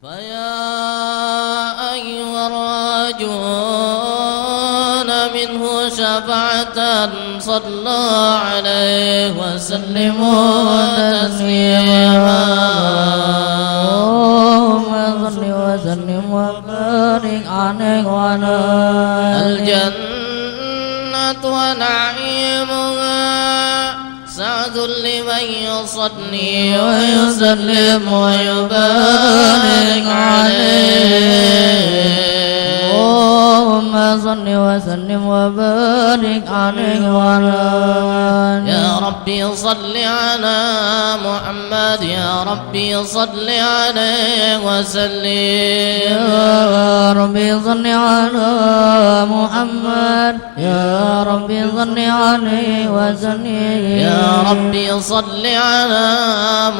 فيا أيها الراجون منه شفاعة صلوا عليه وسلموا تسليما اللهم صل وسلم وبارك عليه وعلى الجنة ونعيمها سعد لمن يصلي ويسلم ويبارك عليه اللهم صل وسلم وبارك عليه وعلى يا ربي صل على محمد يا ربي صل عليه وسلم يا ربي صل على محمد يا ربي صل عليه وسلم يا ربي صل على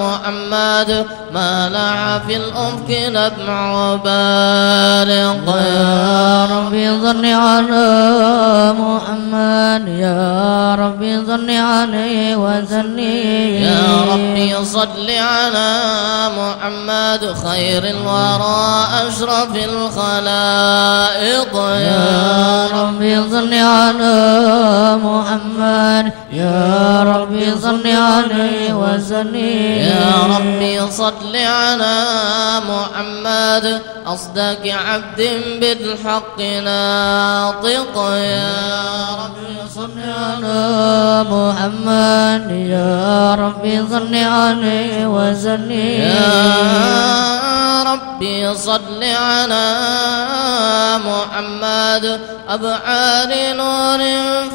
محمد ما لع في الأفق نبع بالغ يا ربي صل على محمد يا ربي صل عليه وسلم يا ربي صل على محمد خير الورى أشرف الخلائق يا ربي صل على محمد يا ربي صل عليه وسلم يا ربي صل على محمد أصدق عبد بالحق ناطق يا ربي صل على محمد يا ربي صل عليه وسلم يا ربي صل على محمد أبعاد نور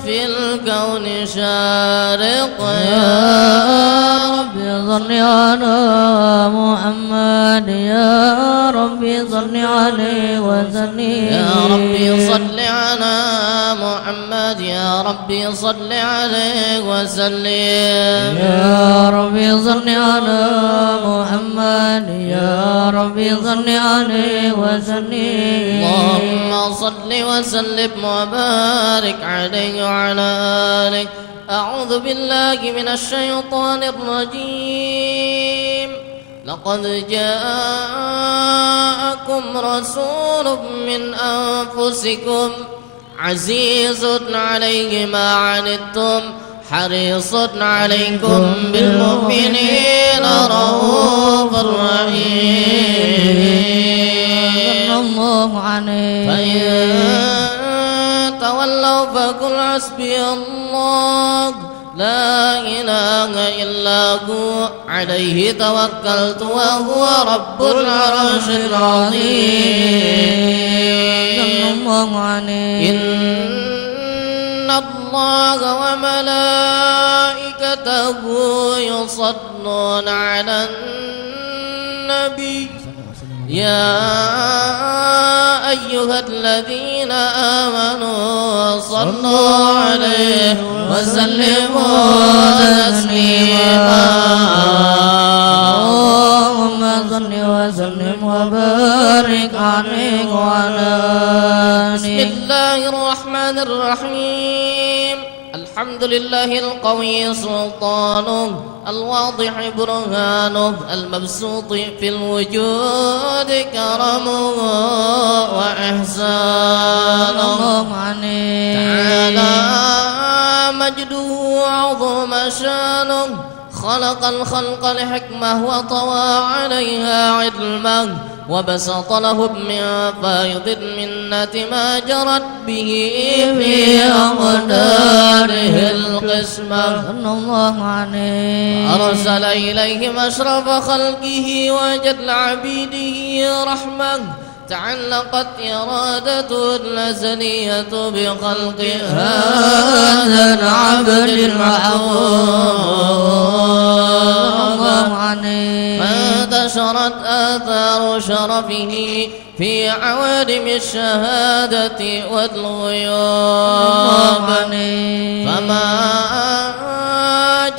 في الكون شارق يا ربي صل على محمد يا ربي صل عليه وسلم يا ربي صل على محمد يا ربي صل عليه وسلم يا ربي صل على محمد يا ربي صل عليه وسلم اللهم صل وسلم وبارك عليه وعلى آله أعوذ بالله من الشيطان الرجيم لقد جاءكم رسول من أنفسكم عزيز عليه ما عنتم حريص عليكم بالمؤمنين رؤوف رحيم الله عليه فإن تولوا فقل حسبي الله لا إله إلا هو عليه توكلت وهو رب العرش العظيم الله عليه إن الله وملائكته يصلون على النبي يا أيها الذين آمنوا صلوا عليه وسلموا تسليما اللهم صل وسلم وبارك عليه وعلى بسم الله الرحمن الرحيم الحمد لله القوي سلطانه الواضح برهانه المبسوط في الوجود كرمه وإحسانه تعالى مجده وعظم شانه خلق الخلق لحكمة وطوى عليها علمه وبسط لهم من فيض المنة ما جرت به في أقداره القسمة صلى الله عليه أرسل إليهم أشرف خلقه وجل عبيده رحمة تعلقت إرادته الأزلية بخلق هذا العبد المحبوب فانتشرت آثار شرفه في عوالم الشهادة والغيوب فما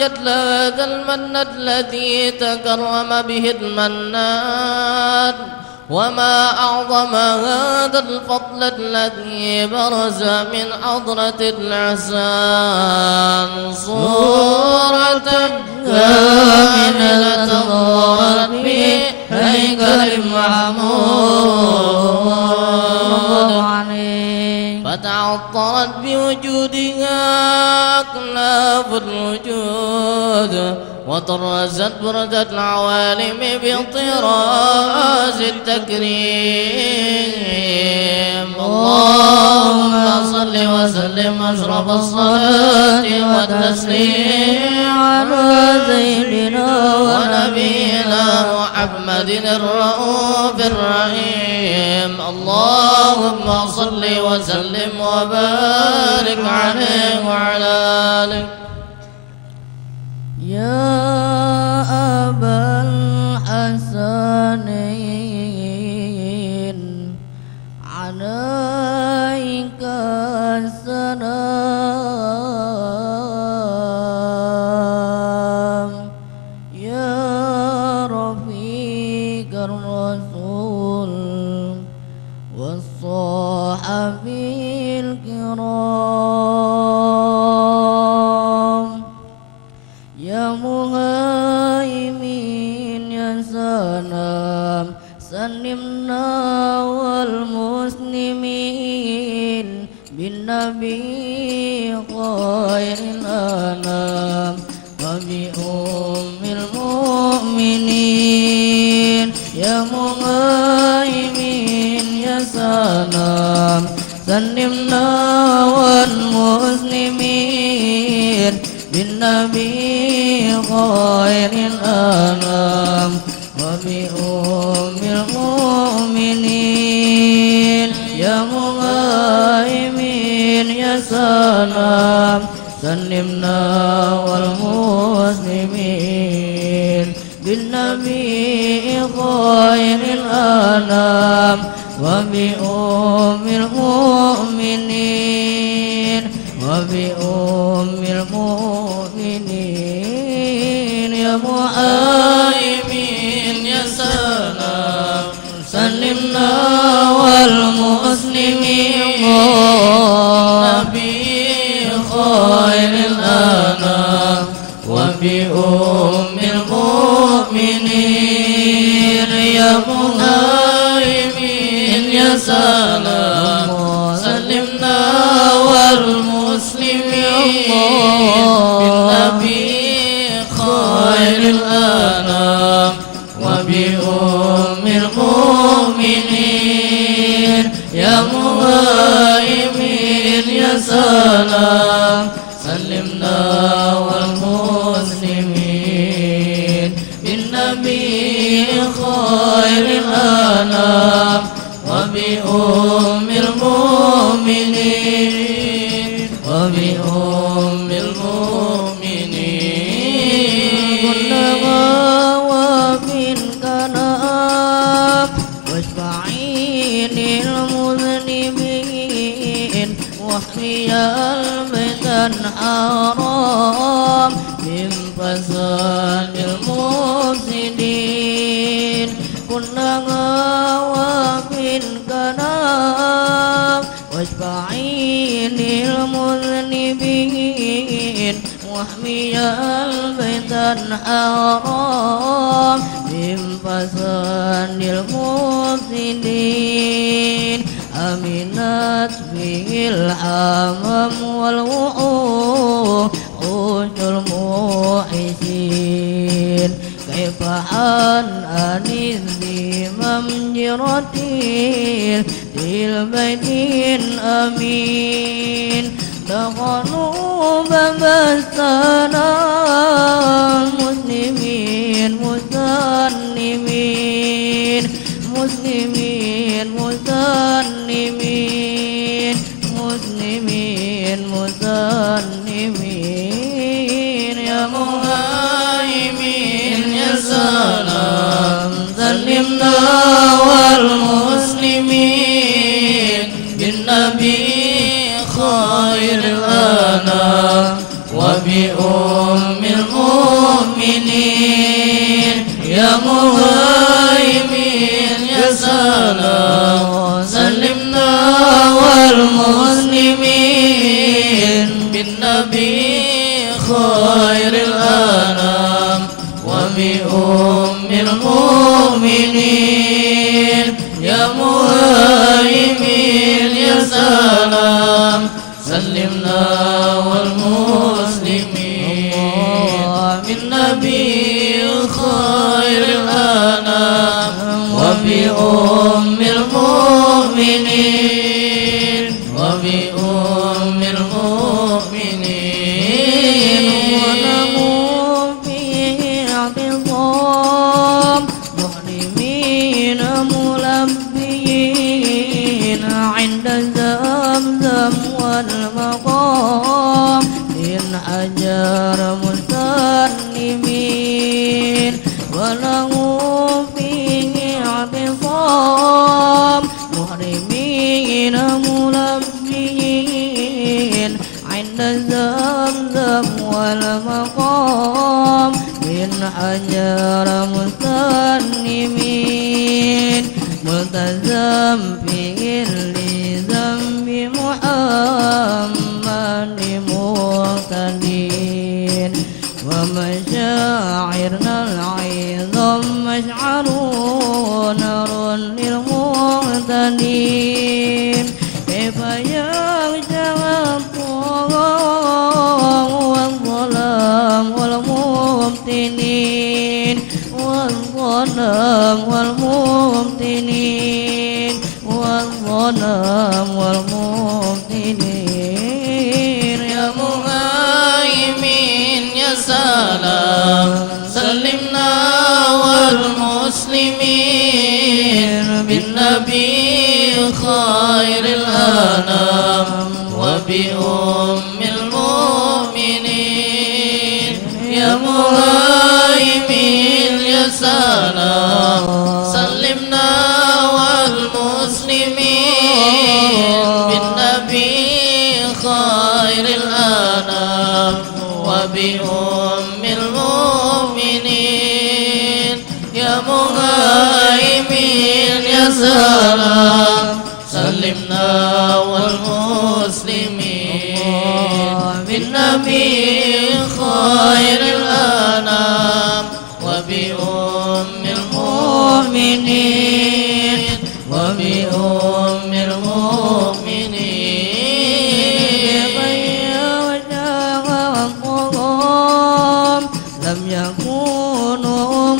جل هذا المن الذي تكرم به المنان وما أعظم هذا الفضل الذي برز من حضرة الإحسان صورة كاملة ظهرت في هيكل محمود وطرزت بردة العوالم بطراز التكريم. اللهم صل وسلم أشرف الصلاة والتسليم على سيدنا ونبينا محمد الرؤوف الرحيم. اللهم صل وسلم وبارك عليه وعلى آله. يا أبا الحسنين عليك السلام، يا رفيق الرسول والصحابي الكرام، يا مهيمن يا سلام سلمنا والمسلمين بالنبي خير الأنام وبأم المؤمنين، يا مهيمن يا سلام سلمنا والمسلمين بالنبي خير الأنام وبأم المؤمنين، يا مهيمن يا سلام سلمنا والمسلمين بالنبي خير الأنام وبأم المؤمنين وبأم المؤمنين، يا مهيمن يا سلام سلمنا والمسلمين نبي خير الأنام وبأم المؤمنين، يا مهيمن يا سلام سلمنا والمسلمين بالنبي خير الأنام وبأم المؤمنين، يا مهيمن يا سلام سلمنا والمسلمين بالنبي خير الأنام وبأم المؤمنين وبأم المؤمنين. كلما ومن كناب واشفعين المذنبين واحمي البيت الحرام من فساد المفسدين. كلما ومن كناب واشفعين المذنبين واحمي البيت الحرام من فساد المفسدين. أمنت به الحمام والوحوش الموحشين، كيف عن الذمم جرتين للبيت الأمين. دخلوا باب السلام مسلمين مسلمين مسلمين مسلمين مسلمين مسلمين، يا مهيمن يا سلام سلمنا والمسلمين بالنبي خير الأنام وبأم المؤمنين، يا مهيمن يا سلام سلمنا والمسلمين بالنبي خير الأنام وبأم المؤمنين، يا مهيمن يا سلام سلمنا والمسلمين بالنبي واجعلوا نار للمعتدين كيف يغشى الطغام والظلام والمبتلين والظلام والمبتلين والظلام والمبتلين يا مهيمن يا سلام سلمنا والمسلمين بالنبي خير الأنام وبأم المؤمنين يا مهيمن يا سلام سلمنا والمسلمين بالنبي خير الأنام وبأم المؤمنين يا مهيمن يا سلام سلمنا والمسلمين بالنبي خير الأنام وبأم المؤمنين وبأم المؤمنين لم يكونوا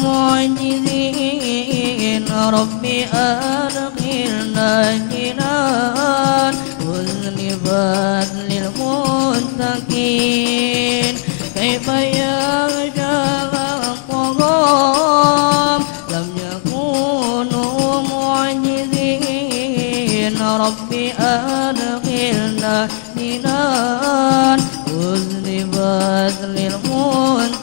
معجزين ربي أدخلنا الجنان وازلفت للمتقين كيف يغشى الطغام لم يكونوا معجزين ربي أدخلنا الجنان وازلفت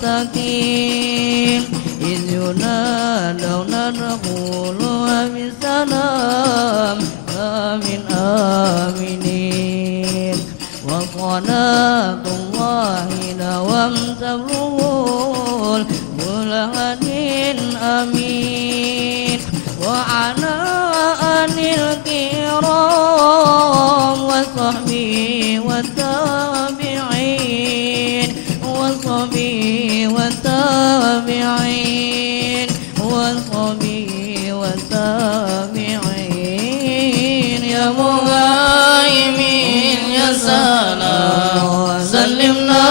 للمتقين إذ ينادون نقول بسلام آمين آمنين وصلاة الله دوام تبلغ الهد آمين وعلى آل الكرام وصحبه والتابعين وصحبه والتابعين وصحبه والتابعين يا مهيمن يا سلام سلمنا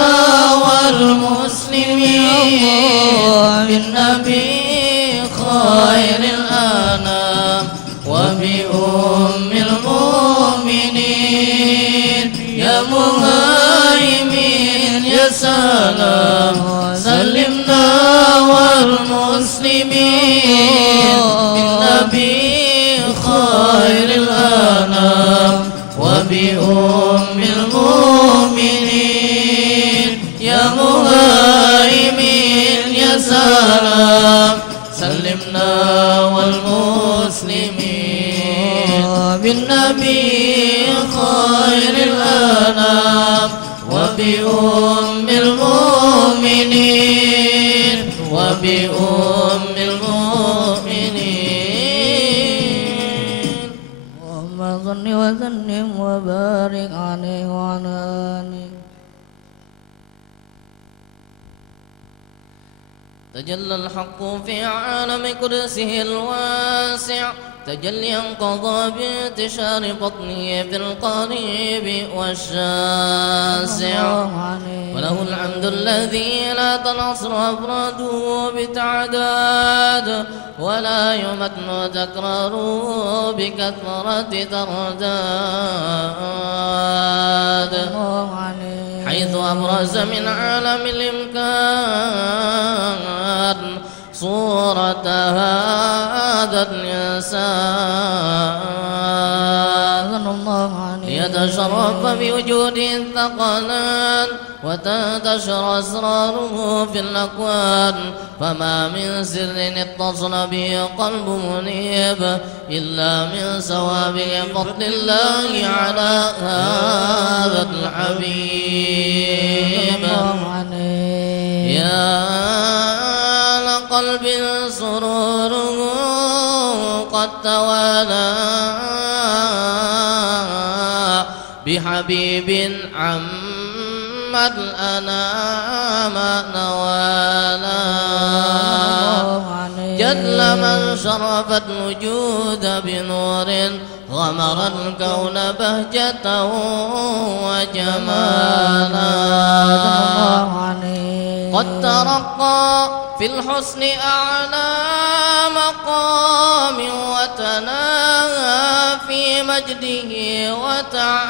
والمسلمين بالنبي خير الأنام وبأم المؤمنين يا مهيمن يا سلام سلمنا والمسلمين بالنبي خير الأنام وبأم المؤمنين يا مهيمن يا سلام سلمنا والمسلمين بالنبي خير الأنام وبأم المؤمنين وبأم المؤمنين اللهم صل وسلم وبارك عليه وعلى آله تجلى الحق في عالم قدسه الواسع تجليا قضى بانتشار بطنه في القريب والشاسع وله الحمد الذي لا تنصر أفراده بتعداد ولا يمتن تكراره بكثرة ترداد حيث أبرز من عالم الإمكان صورة هذا الإنسان يتشرف بوجود الثقلان وتنتشر أسراره في الأكوان فما من سر اتصل به قلب منيب إلا من سوابق فضل الله على هذا الحبيب يا لقلب سروره قد توالى بحبيب عمت الأنام نوالا جد إلا من شرفت الوجود بنور غمر الكون بهجة وجمالا قد ترقى في الحسن أعلى مقام وتناهى في مجده وتعالى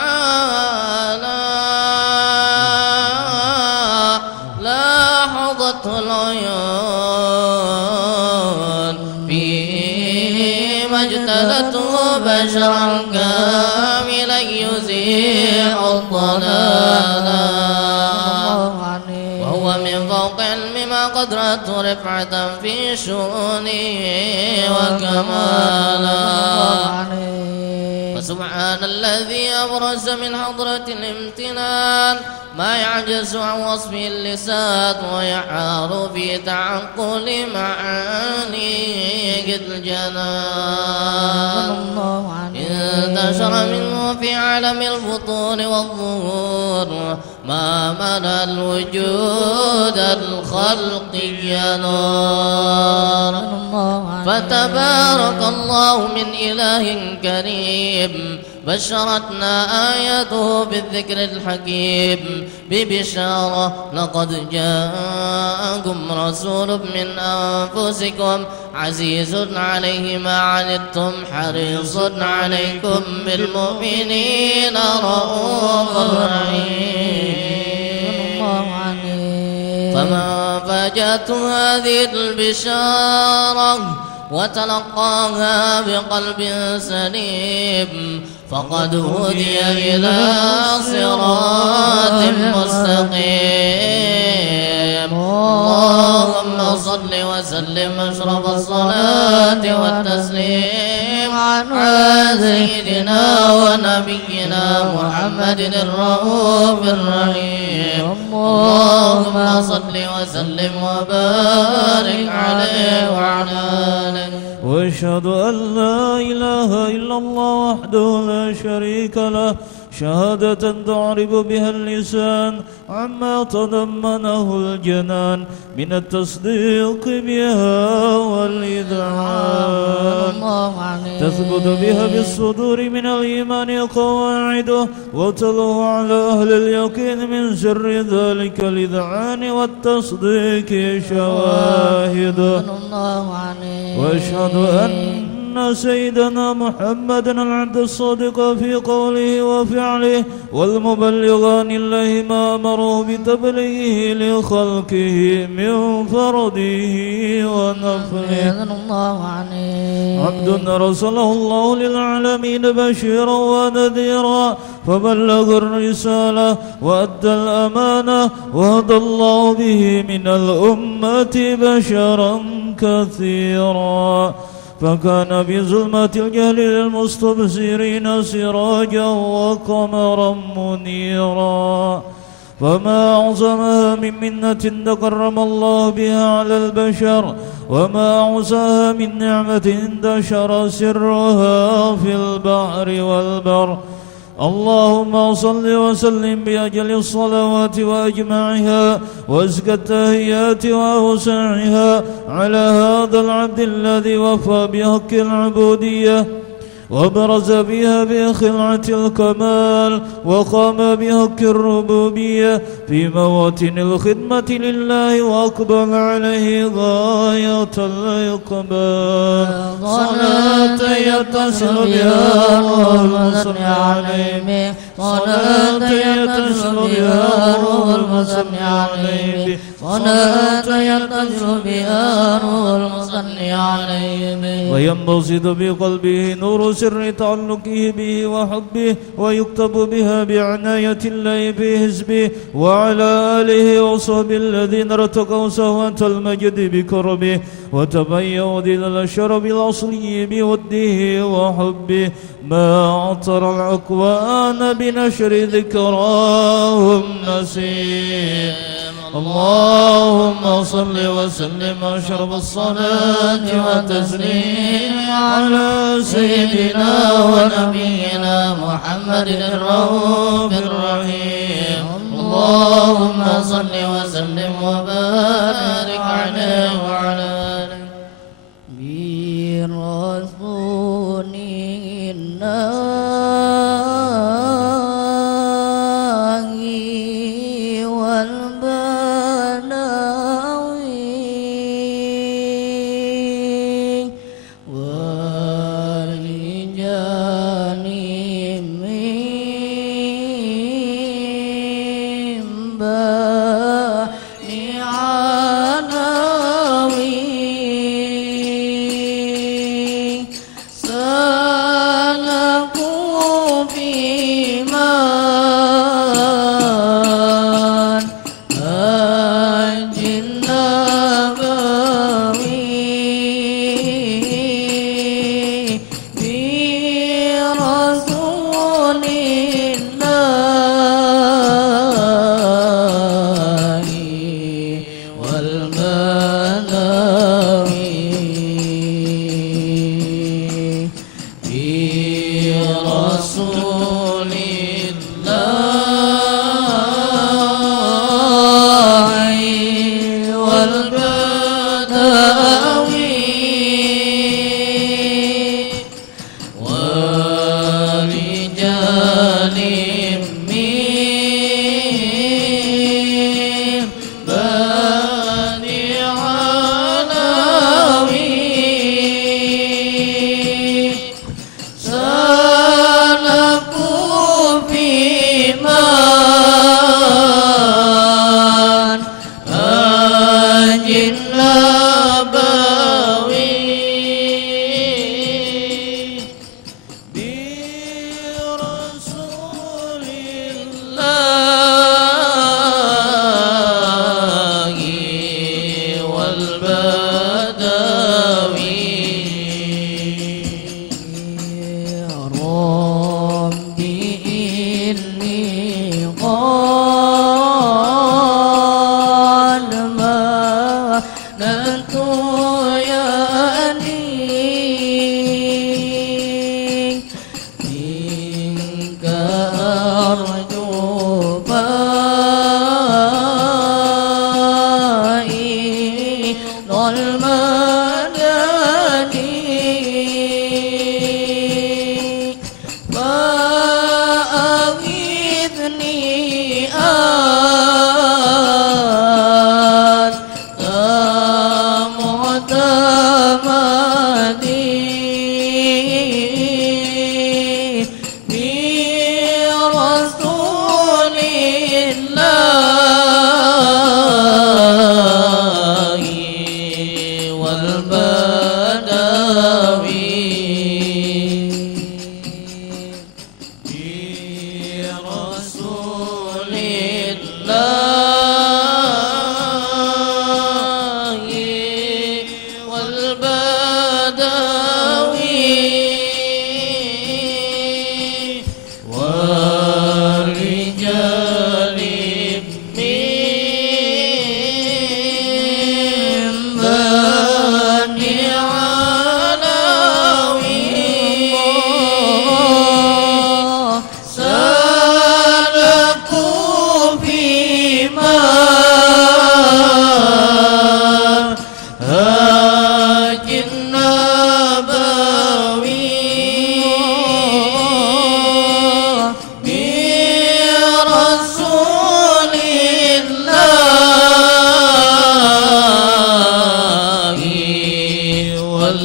لاحظته العيون فيما اجتلته بشرا كاملا يزيع الضلالا وهو من فوق علم ما قدرته رفعة في شؤونه وكمالا فسبحان الذي أبرز من حضرة الامتنان ما يعجز عن وصفه اللسان ويحار في تعقل معانيه الجنان انتشر منه في عالم البطون والظهور ما ملا الوجود الخلقي نور فتبارك الله من إله كريم بشرتنا آياته بالذكر الحكيم ببشارة لقد جاءكم رسول من أنفسكم عزيز عليه ما عنتم حريص عليكم بالمؤمنين رؤوف رحيم فمن فاجأته هذه البشارة وتلقاها بقلب سليم فقد هدي إلى صراط مستقيم اللهم صل وسلم أشرف الصلاة والتسليم على سيدنا ونبينا محمد الرؤوف الرحيم اللهم صل وسلم وبارك عليه وعلى آله واشهد أن لا إله إلا الله وحده لا شريك له شهادة تعرب بها اللسان عما تضمنه الجنان من التصديق بها والإذعان تثبت بها بالصدور من الإيمان قواعده وتلو على أهل اليقين من سر ذلك الإذعان والتصديق شواهده واشهد أن سيدنا محمدا العبد الصادق في قوله وفعله والمبلغان الله ما أمره بتبليغه لخلقه من فرده ونفله عبد رسله الله للعالمين بشيرا ونذيرا فبلغ الرسالة وأدى الأمانة وهدى الله به من الأمة بشرا كثيرا فكان بظلمة الجهل للمستبصرين سراجا وقمرا منيرا فما أعظمها من منة تكرم الله بها على البشر وما أعزاها من نعمة انتشر سرها في البحر والبر اللهم صل وسلم بأجل الصلوات وأجمعها وأزكى التحيات وأوسعها على هذا العبد الذي وفى بحق العبودية وبرز بها بخلعة الكمال وقام بحق الربوبية في مواطن الخدمة لله وأقبل عليه غاية الإقبال صلاة يتصل بها روح المصنع عليه صلاة يتصل بها روح المصنع عليه صلاة يتصل بها روح المصنع عليه وينبسط بقلبه نور سر تعلقه به وحبه ويكتب بها بعناية الله في حزبه وعلى آله وصحبه الذين ارتقوا سهوة المجد بكربه وتبينوا إلى الشرب الأصلي بوده وحبه ما عطر العقوان بنشر ذكراهم نسيم اللهم صل وسلم أشرف الصلاة والتسليم على سيدنا ونبينا محمد الرؤوف الرحيم اللهم صل وسلم وبارك عليه وعلى آله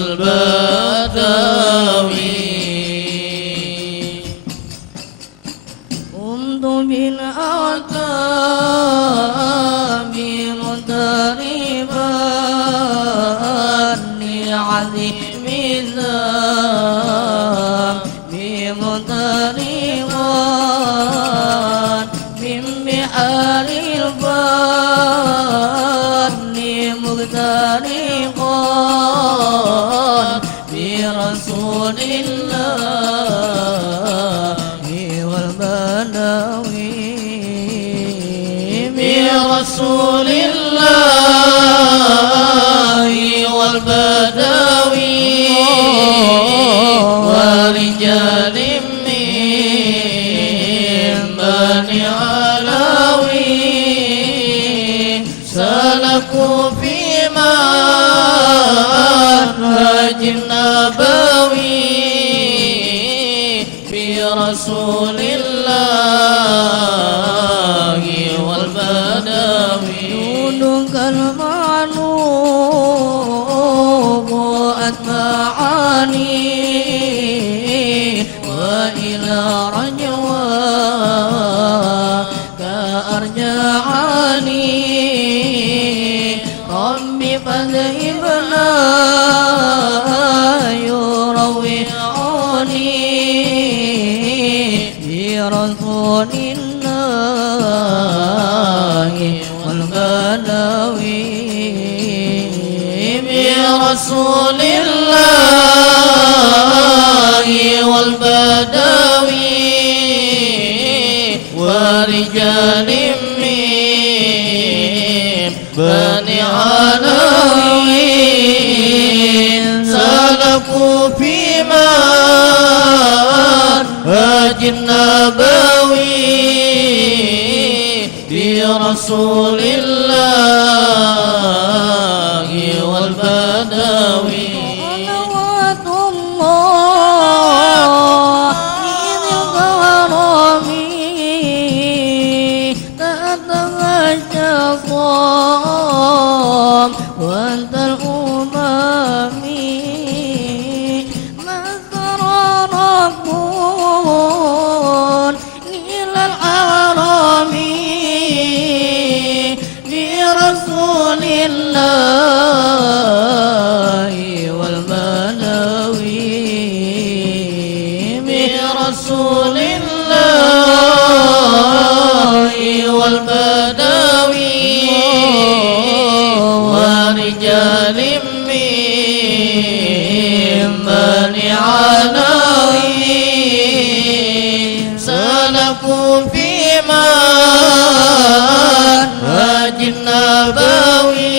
والبدوي قمت بالأعتاب مضطربا لعظيم الذنب مضطربا من بحار الفضل مغترقا برسول الله والبدوي برسول الله والبدوي ورجال من بني علوي سلكوا في منهج النبوي برسول الله والبدوي جودك المعلوم أتبعني وإلى رجواك أرجعني ربي فذهبنا يروعني برسول الله والبدوي برسول الله والبدوي ورجال من بني علوي سلكوا في منهج النبوي برسول الله والبدوي صلوات الله ذي الكرم تتغشى الصام وانت الأمم مسر ربون إلى الحرم برسول الله والبدوي برسول الله والبدوي ورجال من بني علوي سلكوا في منهج النبوي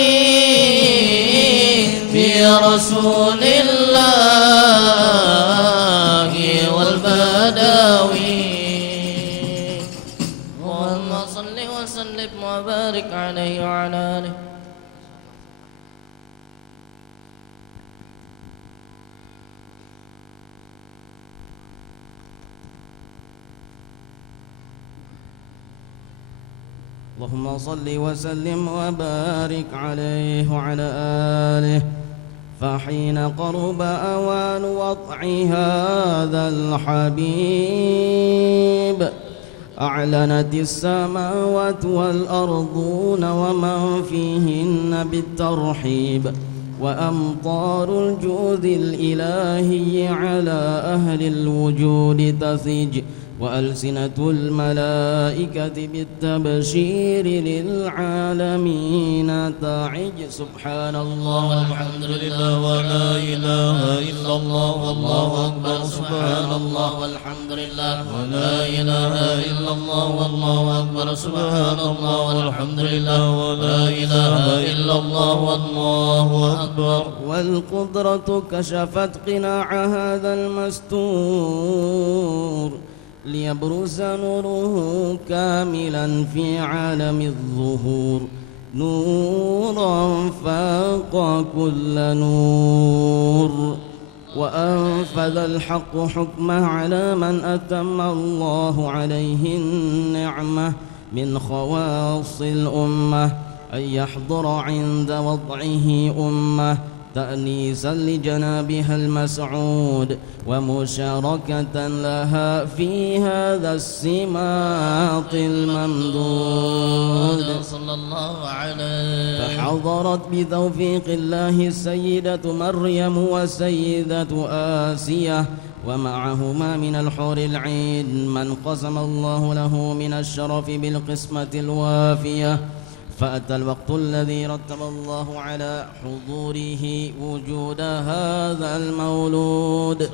برسول الله والبدوي اللهم صل وسلم وبارك عليه وعلى آله اللهم صل وسلم وبارك عليه وعلى آله. فحين قرب أوان وضع هذا الحبيب أعلنت السماوات والأرضون ومن فيهن بالترحيب، وأمطار الجود الإلهي على أهل الوجود تثج، وألسنة الملائكة بالتبشير للعالمين تعج. سبحان الله والحمد لله ولا إله إلا الله والله أكبر. سبحان الله والحمد لله ولا إله إلا الله والله أكبر. سبحان الله والحمد لله ولا إله إلا الله والله أكبر. والقدرة كشفت قناع هذا المستور ليبرز نوره كاملا في عالم الظهور، نورا فاق كل نور. وأنفذ الحق حكمه على من أتم الله عليه النعمة من خواص الأمة، أن يحضر عند وضعه أمة تأنيسا لجنابها المسعود ومشاركة لها في هذا السماط الممدود صلى الله عليه. فحضرت بتوفيق الله السيدة مريم وسيدة آسية ومعهما من الحور العين من قسم الله له من الشرف بالقسمة الوافية. فأتى الوقت الذي رتب الله على حضوره وجود هذا المولود،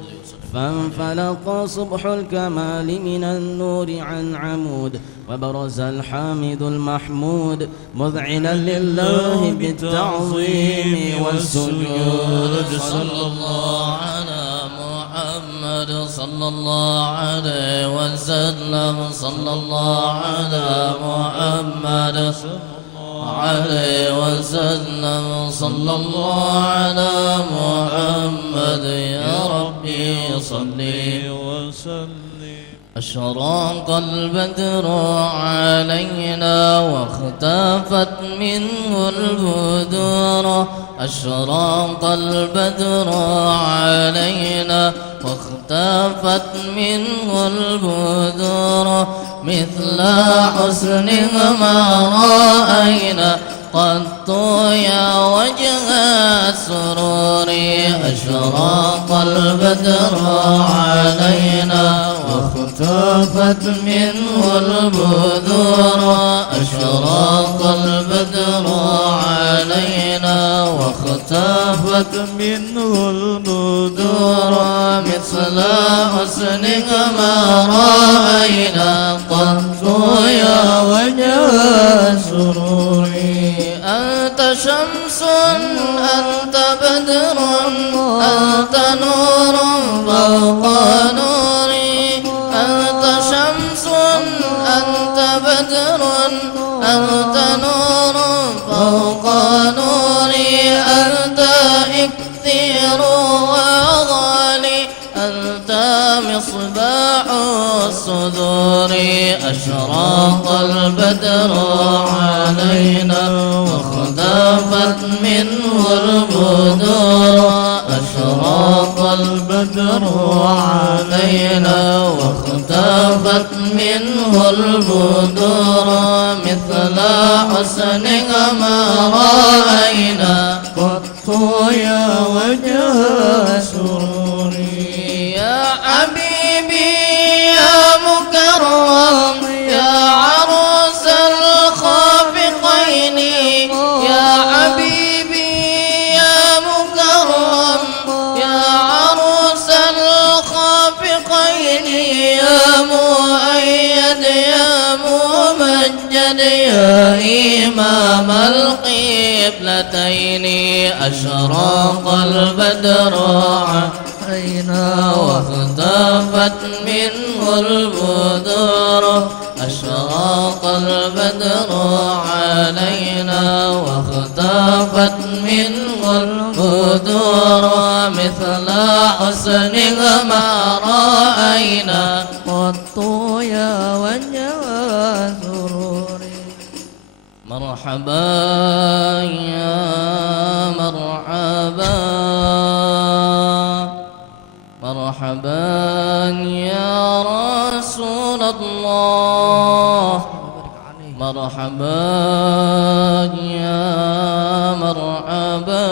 فانفلق صبح الكمال من النور عن عمود، وبرز الحامد المحمود مذعنا لله بالتعظيم والسجود. صلى الله على محمد صلى الله عليه وسلم. صلى الله على محمد عليه وسلم. صلى الله على محمد. يا ربي صل وسلم. أشرق البدر علينا واختفت منه البدور. أشرق البدر علينا واختفت منه البدور. مثل حسنها ما رأينا قط يا وجه السرور. أشرق البدر علينا واختفت منه البدور. أشرق البدر علينا واختفت منه البدور. مثل حسنك ما رأينا قط يا وجه السرور. أنت شمس أنت بدر أنت نور فوق نوري. أنت شمس أنت بدر أنت نور فوق نوري. أنت إكثير وغالي أنت مصباح الصدور. أشرق البدر علينا واختفت منه البدور. أشرق البدر علينا واختفت منه البدور. مثل حسنك ما رأينا قط يا وجه سروري. يا حبيبي يا مكرم يا عروس الخافقين. يا حبيبي يا مكرم يا عروس الخافقين. يا مؤيد يا ممجد يا إمام القبلتين. أشرق البدر علينا واختفت منه البدور. أشرق البدر علينا واختفت منه البدور. مثل حسنها ما رأينا قط يا وجه سروري. مرحبا يا مرحبا مرحبا يا رسول الله. مرحبا يا مرحبا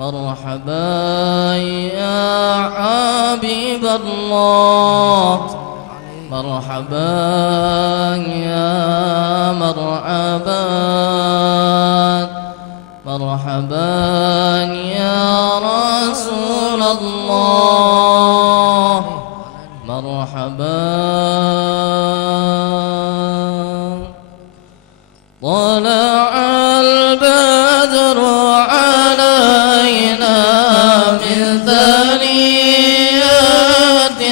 مرحبا يا حبيب الله. مرحبا يا مرحبا مرحبا يا رسول الله. مرحبا. طلع البدر علينا من ثنيات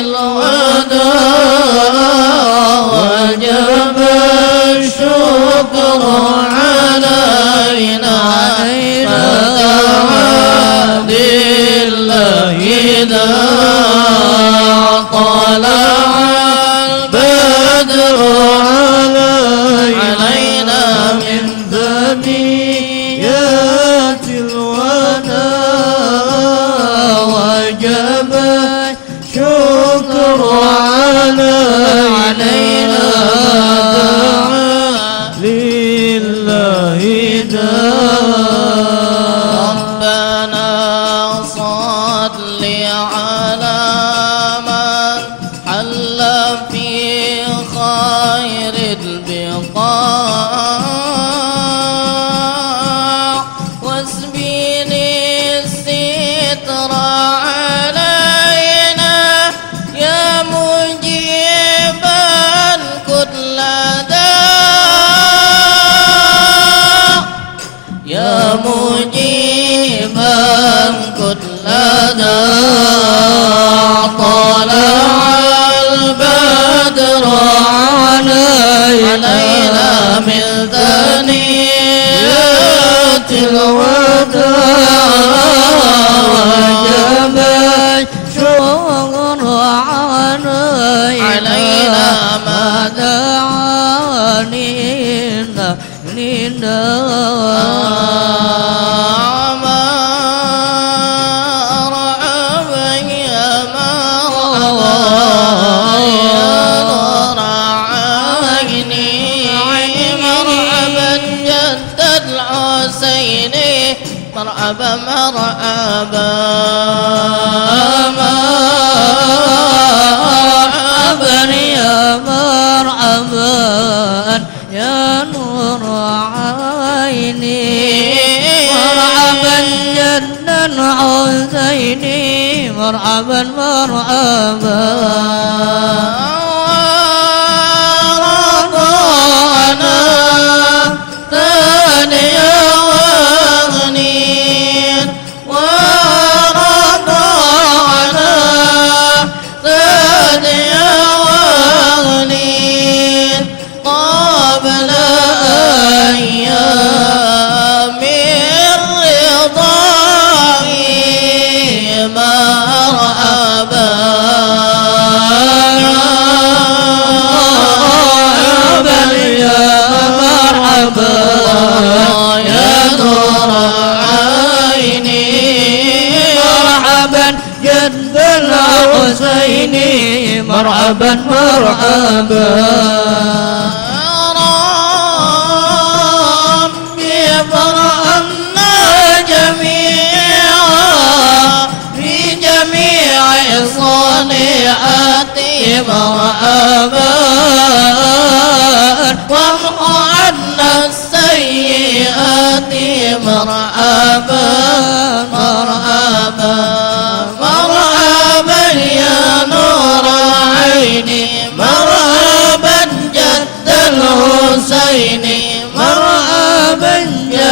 الوداع وجب الشكر علينا. فدعا لدى طلع البدر علينا من ثنيات الوداع وجب الشكر علينا ما دعانينا مرحبا مرحبا مرحبا يا مرحبا يا نور عيني مرحبا جدا حسيني مرحبا مرحبا مرحبا مرحبا ربي فرحنا جميعا في جميع صالحاتي مرحبا وامح عنا السيئات مرحبا مرحبا مرحبا يا نور عيني مرحبا جد الحسين مرحبا جد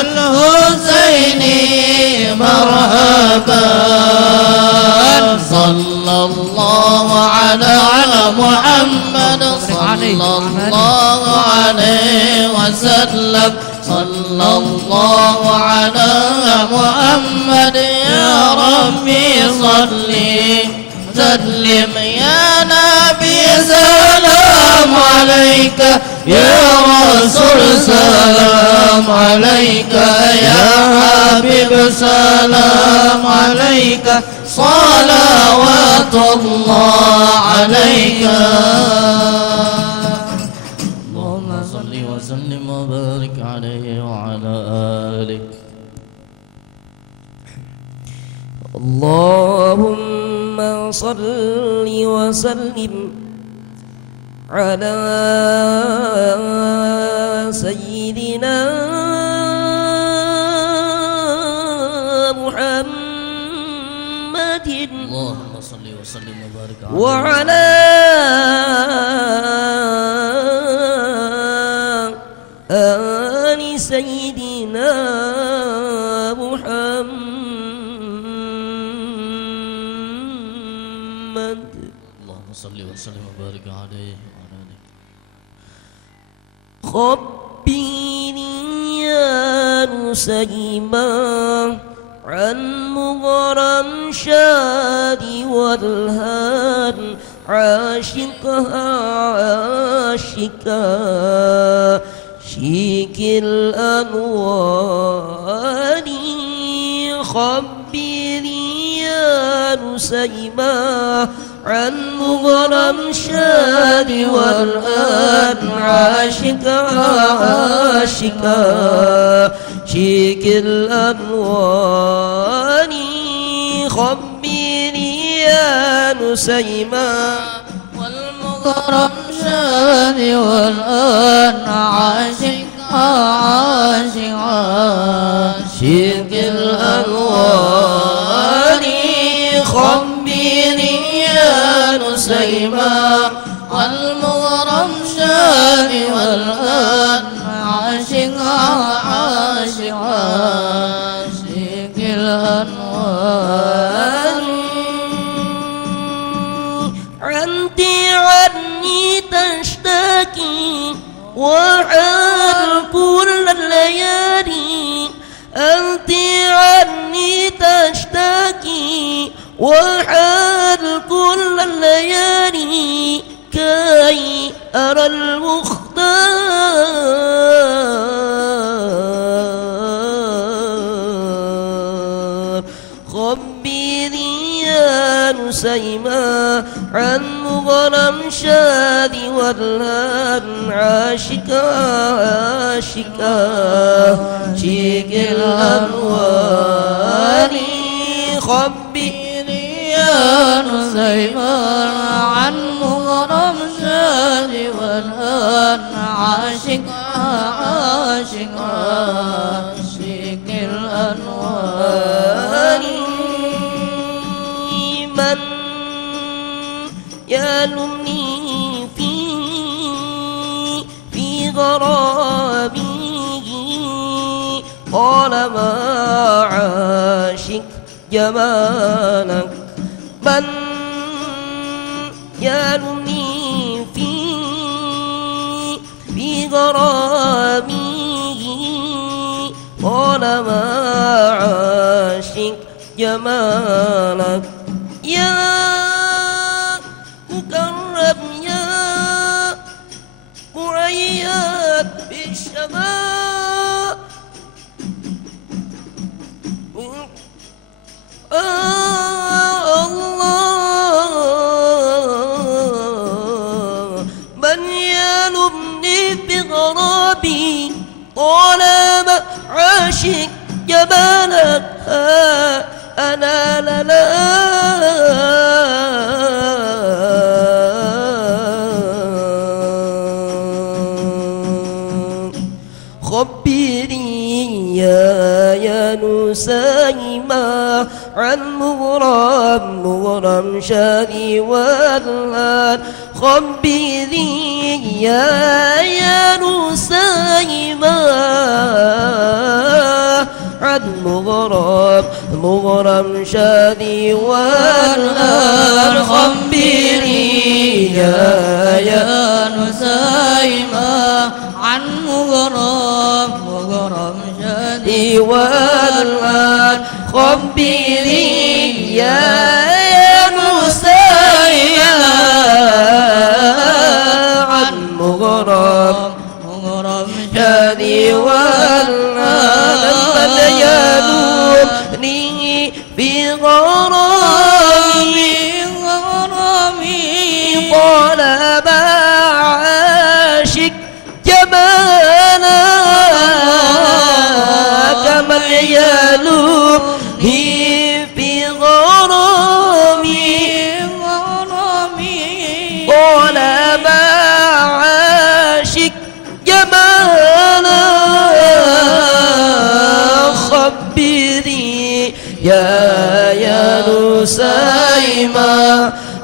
الحسين مرحبا صلى الله على محمد صلى الله عليه وسلم صلى الله على محمد يا ربي صلي سلم يا نبي سلام عليك يا رسول سلام عليك يا حبيب سلام عليك صلوات الله عليك اللهم صل وسلم وبارك عليه وعلى آله اللهم صل وسلم على سيدنا محمد اللهم صل وسلم وبارك عليه وعلى آل سيدنا محمد اللهم صل وسلم وبارك عليه وعلى آله خبيني يا نسيما عن مغرم شادي والهان عاشقها عاشقا شيك الأنوار خبري يا نسيما عن مغرم شادي والآن عاشقا عاشقا شيك الأنوار خبري يا نسيما والمغرم شادي والآن عاشق عاشقا شيك الأنوار خبري يا نسيما والمغرم شادي والآن عاشقا عاشقا والحال كل الليالي كي أرى المختار خبرني يا نسيما عن مغرم شادي والهان عاشقا شيك الأنوار خبرني يا نسيما عن مغرم شادي والهان عاشقا شيك الأنوار من يلمني في غرامه قال ما عاشق جمالك من يلمني في غرامه قال ما عاشق جمالك يا مكرم يا مريد بالشماء الله من يلمني بغرابي طالما عاشق جمالك أنا لا خبرني يا نسيما عن مغرم شادي والهان خبرني يا نسيما عن مغرم شادي والهان خبرني يا نسيما عن مغرم شادي والهان خبرني يا نسيما عن مغرم شادي والهان من يلومني بغرامي قال ما عاشق جمالك من يلومني بغرامي قال ما عاشق جمالك خبرني يا نسيما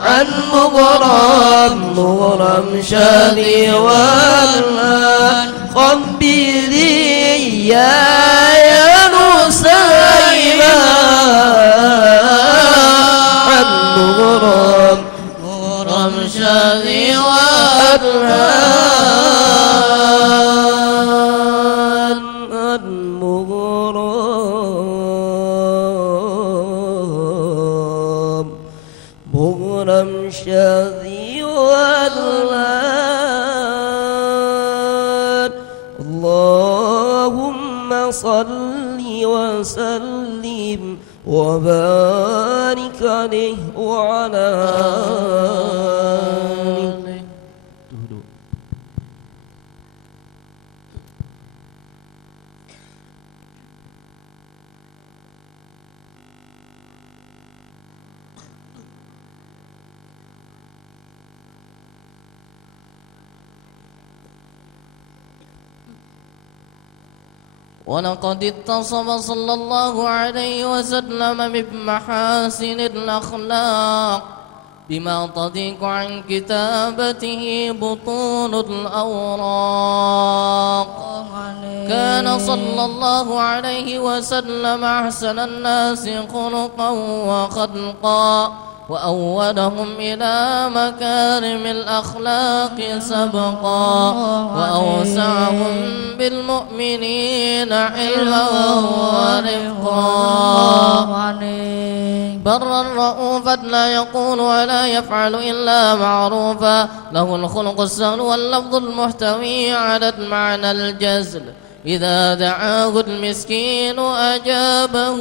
عن مغرم شادي والهان خبرني يا نسيما عن مغرم شادي والهان عن مغرم شادي والهان اللهم صل وسلم وبارك عليه وعلى آله. ولقد اتصف صلى الله عليه وسلم بمحاسن الأخلاق بما تضيق عن كتابته بطون الأوراق. كان صلى الله عليه وسلم أحسن الناس خلقا وخلقا وأولهم إلى مكارم الأخلاق سبقا وأوسعهم بالمؤمنين علما ورفقا. برا رؤوفا لا يقول ولا يفعل إلا معروفا له الخلق السهل واللفظ المحتوي على المعنى الجزل إذا دعاه المسكين أجابه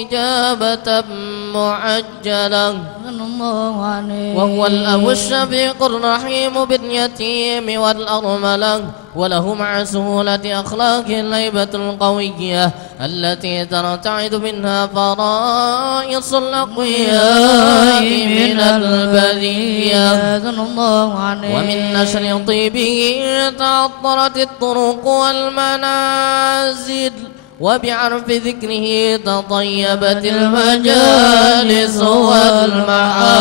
إجابة معجلة وهو الأب الشفيق الرحيم باليتيم والأرملة وله مع سهولة أخلاق الهيبة القوية التي ترتعد منها فرائص الأقوياء من البرية ومن نشر طيبه تعطرت الطرق والمنازل وبعرف ذكره تطيبت المجالس والمحافل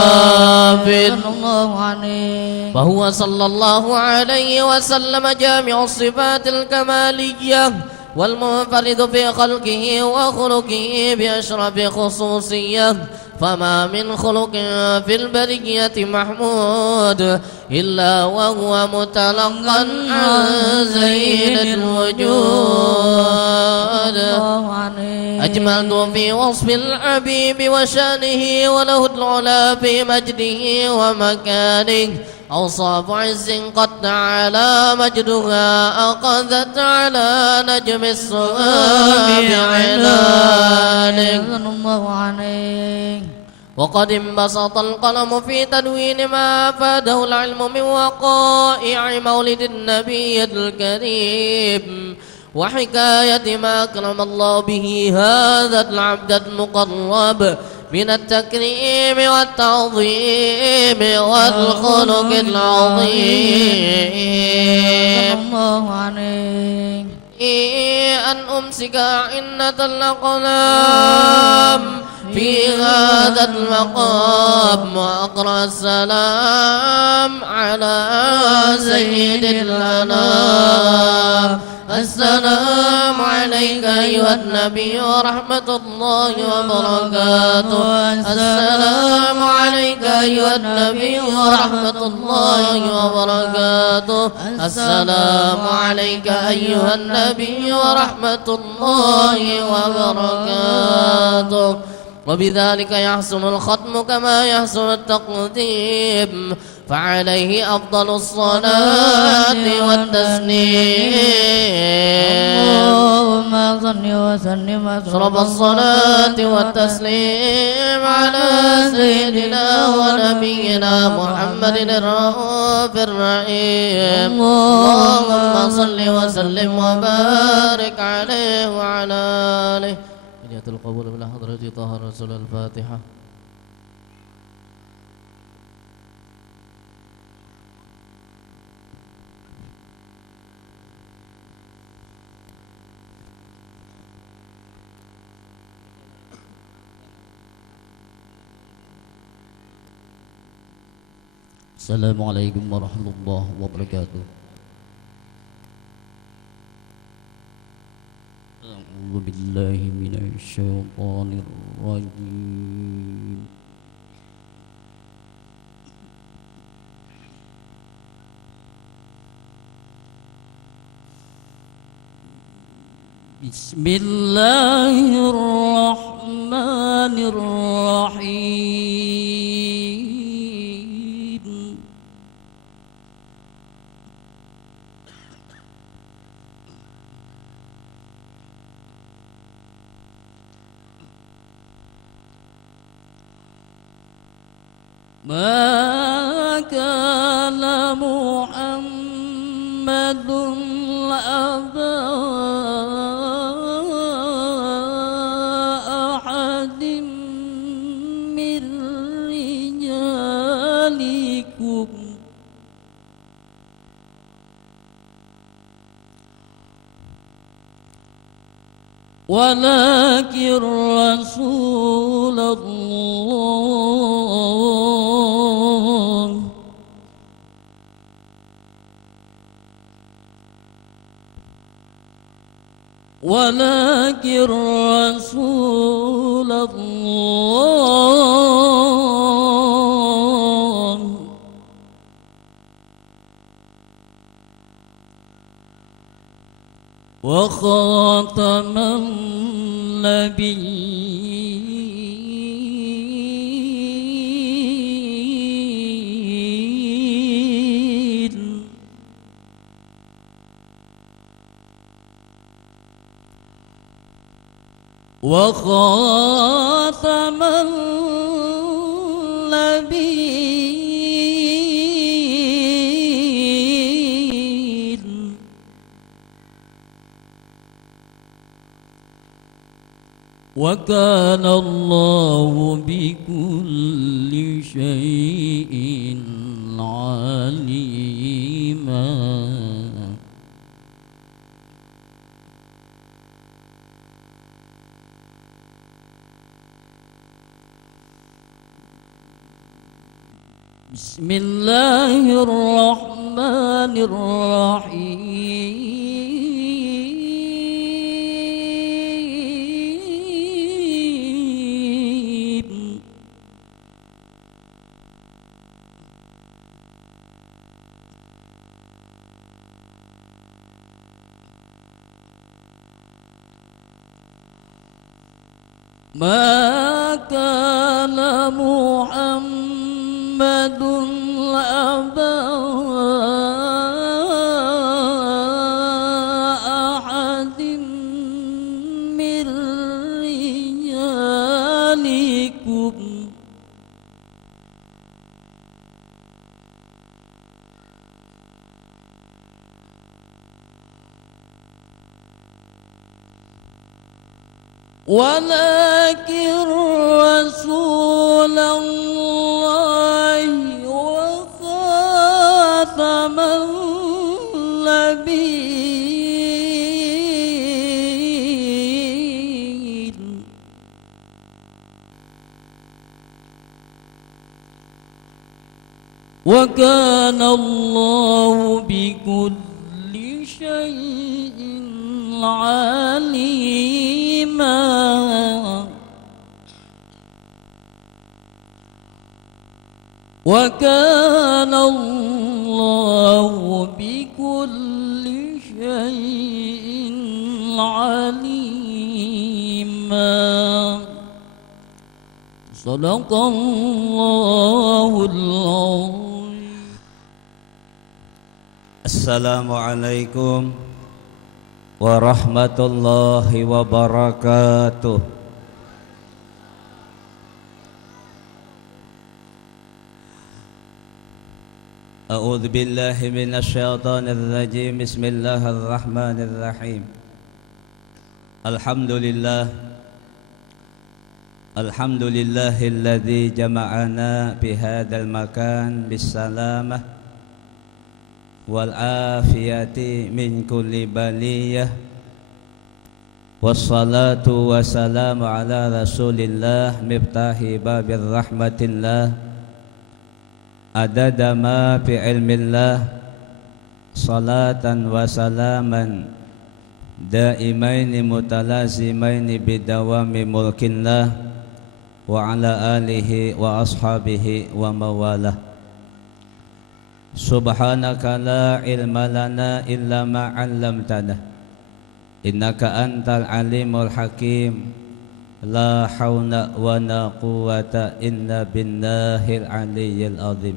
فهو صلى الله عليه وسلم جامع الصفات الكمالية والمنفرد في خلقه وخلقه بأشرف خصوصية فما من خلق في البرية محمود إلا وهو متلقا عن زين الوجود أجملت في وصف الحبيب وشانه وله العلا في مجده ومكانه أوصاف عز قد تعالى مجدها أخذت على نجم السماء بعلانه وقد انبسط القلم في تدوين ما أفاده العلم من وقائع مولد النبي الكريم وحكاية ما أكرم الله به هذا العبد المقرب من التكريم والتعظيم والخلق العظيم أن أمسك عنة الأقلام في هذا المقام وأقرأ السلام على سيد الأنام السلام عليك أيها النبي ورحمة الله وبركاته السلام عليك أيها النبي ورحمة الله وبركاته السلام عليك أيها النبي ورحمة الله وبركاته وبذلك يحسن الختم كما يحسن التقديم فعليه أفضل الصلاة والتسليم اللهم صل وسلم أشرف الصلاة والتسليم على سيدنا ونبينا محمد الرؤوف الرحيم اللهم صل وسلم وبارك عليه وعلى آله نية القبول من حضرة طه رسول الفاتحة السلام عليكم ورحمة الله وبركاته أعوذ بالله من الشيطان الرجيم بسم الله الرحمن الرحيم ما كان محمد أبا أحد من رجالكم ولكن رسول الله ولكن رسول الله وخاتم النبيين وخاتم النبيين وكان الله بكل شيء عليما. بسم الله الرحمن الرحيم ما كان محمد أبا أحد من رجالكم ولكن رسول الله وخاتم النبيين وكان الله بكل شيء عليما. وكان الله بكل شيء عليما. صدق الله العظيم. Assalamualaikum warahmatullahi wabarakatuh. A'udzu billahi minasy syaithanir rajim. Bismillahirrahmanirrahim. Alhamdulillahilladzi jama'ana bihadzal makan bisalamah wal afiyati min kulli baliyah. Wassalatu wassalamu ala rasulillah miftahi babir rahmatillah adada ma fi ilmillah salatan wa salaman daimaini mutalazimaini bidawami mulkillah wa ala alihi wa ashabihi wa mawalah. Subhanaka la ilma lana illa ma 'allamtana innaka antal alimul hakim. La haula wa la quwwata illa billahil aliyyil azim.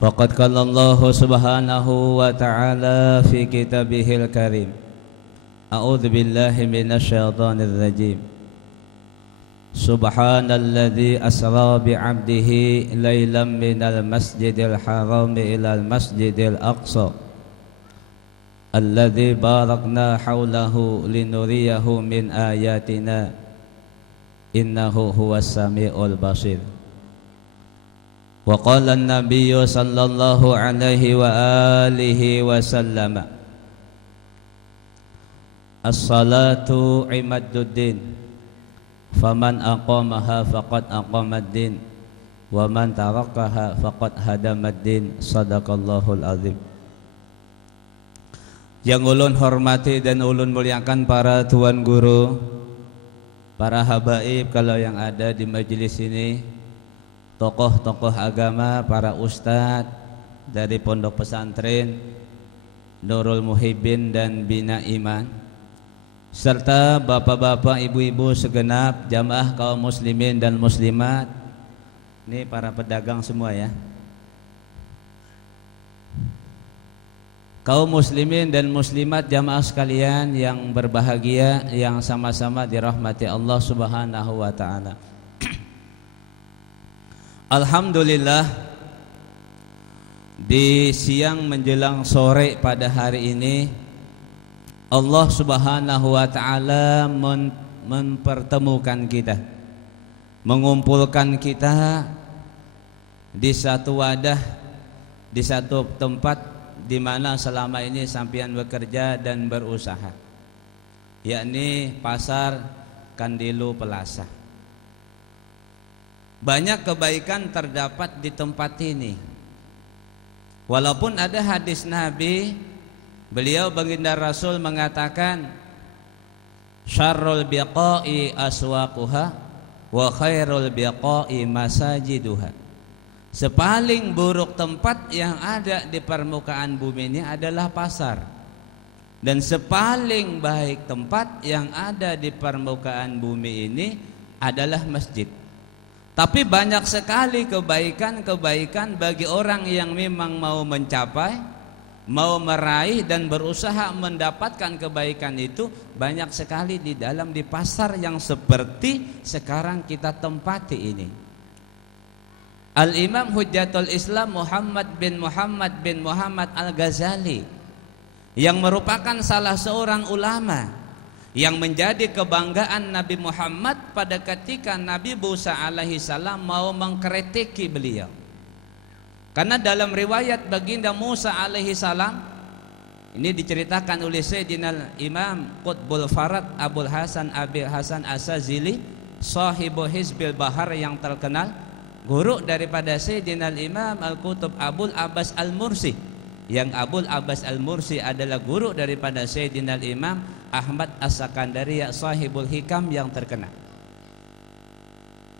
Faqad qala Allah subhanahu wa ta'ala fi kitabihil karim. A'udzu billahi minasy syaithanir rajim. Subhanalladzi asra bi 'abdihi lailan minal masjidil haram ilal masjidil aqsa alladzi barakna haulahu linuriyahu min ayatina innahu huwas samiul basir. Wa qala an-nabiyyu sallallahu alaihi wa alihi wa sallama as-salatu imaduddin faman aqamaha faqad aqamad-din wa man tarakaha faqad hadamad-din. Sadaqallahul azim. Yang ulun hormati dan ulun muliakan para tuan guru, para habaib kalau yang ada di majelis ini, tokoh-tokoh agama, para ustadz dari pondok pesantren Nurul Muhibbin dan Bina Iman, serta bapak-bapak, ibu-ibu segenap jamaah kaum muslimin dan muslimat. Ini para pedagang semua ya. kaum muslimin dan muslimat jamaah sekalian yang berbahagia, yang sama-sama dirahmati Allah Subhanahu wa taala. Alhamdulillah, di siang menjelang sore pada hari ini Allah Subhanahu wa taala mempertemukan kita, mengumpulkan kita di satu wadah, di satu tempat di mana selama ini sampean bekerja dan berusaha, yakni Pasar Kandilu Plaza. Banyak kebaikan terdapat di tempat ini. Walaupun ada hadis Nabi, beliau baginda Rasul mengatakan, syarrul biqa'i aswaquha wa khairul biqa'i masajiduha. Sepaling buruk tempat yang ada di permukaan bumi ini adalah pasar, dan sepaling baik tempat yang ada di permukaan bumi ini adalah masjid. Tapi banyak sekali kebaikan-kebaikan bagi orang yang memang mau mencapai, mau meraih dan berusaha mendapatkan kebaikan itu, banyak sekali di pasar yang seperti sekarang kita tempati ini. Al-Imam Hujjatul Islam Muhammad bin Muhammad Al-Ghazali, yang merupakan salah seorang ulama yang menjadi kebanggaan Nabi Muhammad pada ketika Nabi Musa alaihi salam mau mengkritiki beliau. Karena dalam riwayat baginda Musa alaihi salam ini diceritakan oleh Sayyidina Imam Qutbul Farad Abul Hasan Abil Hasan As-Sazili, sahibu Hizbil Bahar yang terkenal, guru daripada Sayyidina Imam Al-Qutub Abul Abbas Al-Mursi, yang Abul Abbas Al-Mursi adalah guru daripada Sayyidina Imam Ahmad As-Sakandariyah sahibul hikam yang terkenal.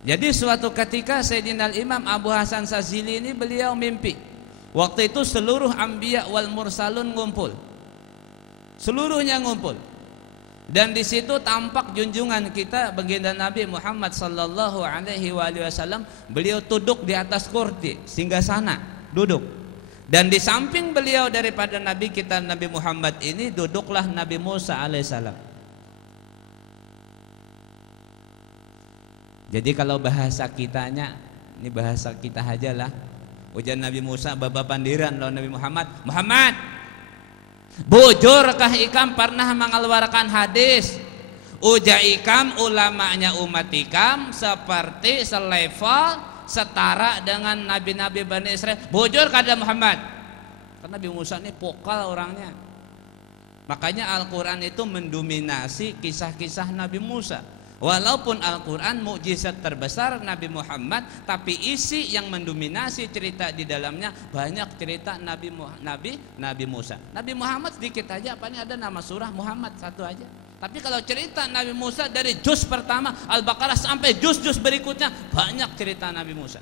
Jadi suatu ketika Sayyidina Imam Abu Hasan Sazili ini beliau mimpi. Waktu itu seluruh anbiya wal mursalun ngumpul. Seluruhnya ngumpul. Dan di situ tampak junjungan kita baginda Nabi Muhammad sallallahu alaihi wasallam, beliau duduk di atas kursi singgasana, duduk. Dan di samping beliau daripada Nabi kita Nabi Muhammad ini duduklah Nabi Musa alaihissalam. Jadi kalau bahasa kitanya, ini bahasa kita aja lah, ujian Nabi Musa baba pandiran lawan Nabi Muhammad, Muhammad, bujurkah ikam pernah mengeluarkan hadis uja ikam ulamanya umat ikam seperti selevel setara dengan nabi-nabi Bani Israel, bujur kada Muhammad. Karena Nabi Musa ini vokal orangnya. Makanya Al-Quran itu mendominasi kisah-kisah Nabi Musa. Walaupun Al-Quran mukjizat terbesar Nabi Muhammad, tapi isi yang mendominasi cerita di dalamnya banyak cerita Nabi Musa. Nabi Muhammad sedikit aja, apa ini ada nama surah Muhammad satu aja. Tapi kalau cerita Nabi Musa dari juz pertama Al-Baqarah sampai juz-juz berikutnya banyak cerita Nabi Musa.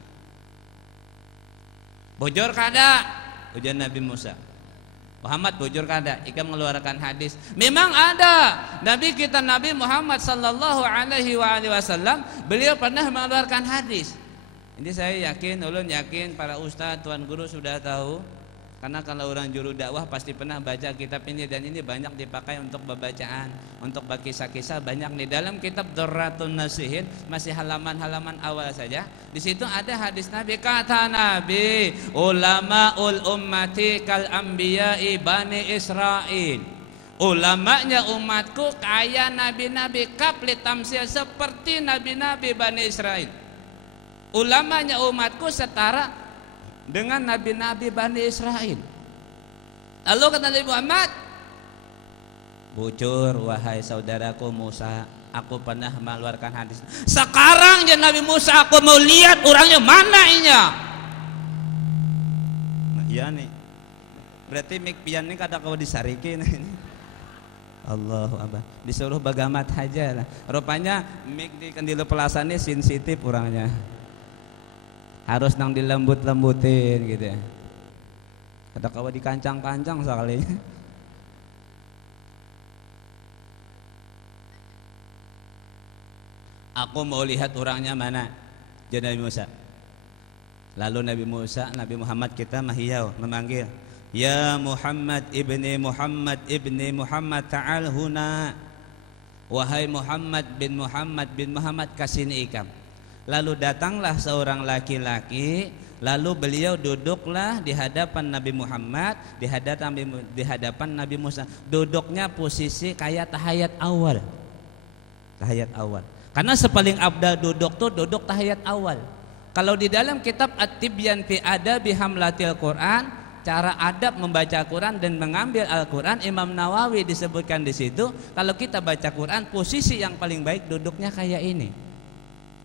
Bujur kada ujian Nabi Musa. Muhammad bujur kada, ikam mengeluarkan hadis. Memang ada Nabi kita Nabi Muhammad sallallahu alaihi wasallam, beliau pernah mengeluarkan hadis. Ini saya yakin, ulun yakin para ustaz, tuan guru sudah tahu. Karena kalau orang juru dakwah pasti pernah baca kitab ini, dan ini banyak dipakai untuk pembacaan, untuk kisah-kisah banyak di dalam kitab Durratun Nasihin, masih halaman-halaman awal saja. Di situ ada hadis Nabi, kata Nabi, ulamaul ummati kal anbiya'i Bani Israil. Ulamanya umatku kayak nabi-nabi kapli tamsil seperti nabi-nabi Bani Israil. Ulamanya umatku setara dengan nabi-nabi Bani Israel. Lalu kata Nabi Muhammad, bujur wahai saudaraku Musa, aku pernah mengeluarkan hadis. Sekarang ya Nabi Musa, aku mau lihat orangnya mana inya. Nah, iya nih. Berarti mik pian ini kada kau disarikin ini. Allahu Akbar. Disuruh bagamat aja lah. Rupanya mik di Kandilu Plaza ini sensitif orangnya. Harus nang dilembut-lembutin gitu ya. Kada kawa dikancang-kancang sekali. Aku mau lihat orangnya mana. Jadi Nabi Musa. Lalu Nabi Musa, Nabi Muhammad kita mahiyau memanggil, Ya Muhammad ibni Muhammad ta'al huna. Wahai Muhammad bin Muhammad, kasini ikam. Lalu datanglah seorang laki-laki, lalu beliau duduklah di hadapan Nabi Muhammad, di hadapan Nabi Musa. Duduknya posisi kayak tahiyat awal. Tahiyat awal. Karena sepaling abdal duduk tuh duduk tahiyat awal. Kalau di dalam kitab At-Tibyan fi Adabi Hamlatil Quran, cara adab membaca Quran dan mengambil Al-Quran, Imam Nawawi disebutkan di situ, kalau kita baca Quran posisi yang paling baik duduknya kayak ini.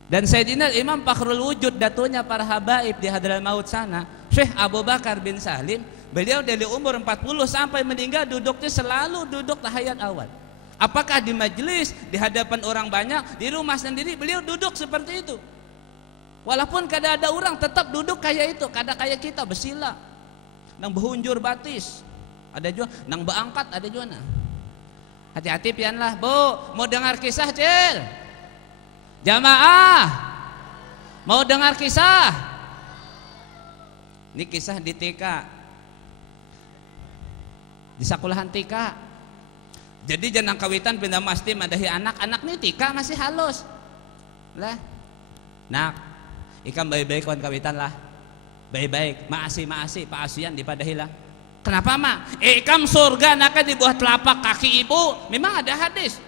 Dan Sayyidina Imam Fakhrul Wujud, datunya para habaib di Hadramaut sana, Syekh Abu Bakar bin Salim, beliau dari umur 40 sampai meninggal duduknya selalu duduk tahiyat awal. Apakah di majelis, di hadapan orang banyak, di rumah sendiri, beliau duduk seperti itu. Walaupun kada ada orang tetap duduk kayak itu, kada kayak kita bersila. Nang behunjur batis ada juga, nang beangkat ada juga nah. Hati-hati pian lah. Bu, mau dengar kisah Cil? Jamaah mau dengar kisah? Ini kisah di TK, di sekolahan TK. Jadi jenang kawitan pindah masti madahi anak-anak nih TK masih halus lah. Nak, ikam baik-baik kawan kawitan lah. Baik-baik, maasi Pak Asian dipadahilah. Kenapa mak? Ikam surga naka di bawah telapak kaki ibu. Memang ada hadis.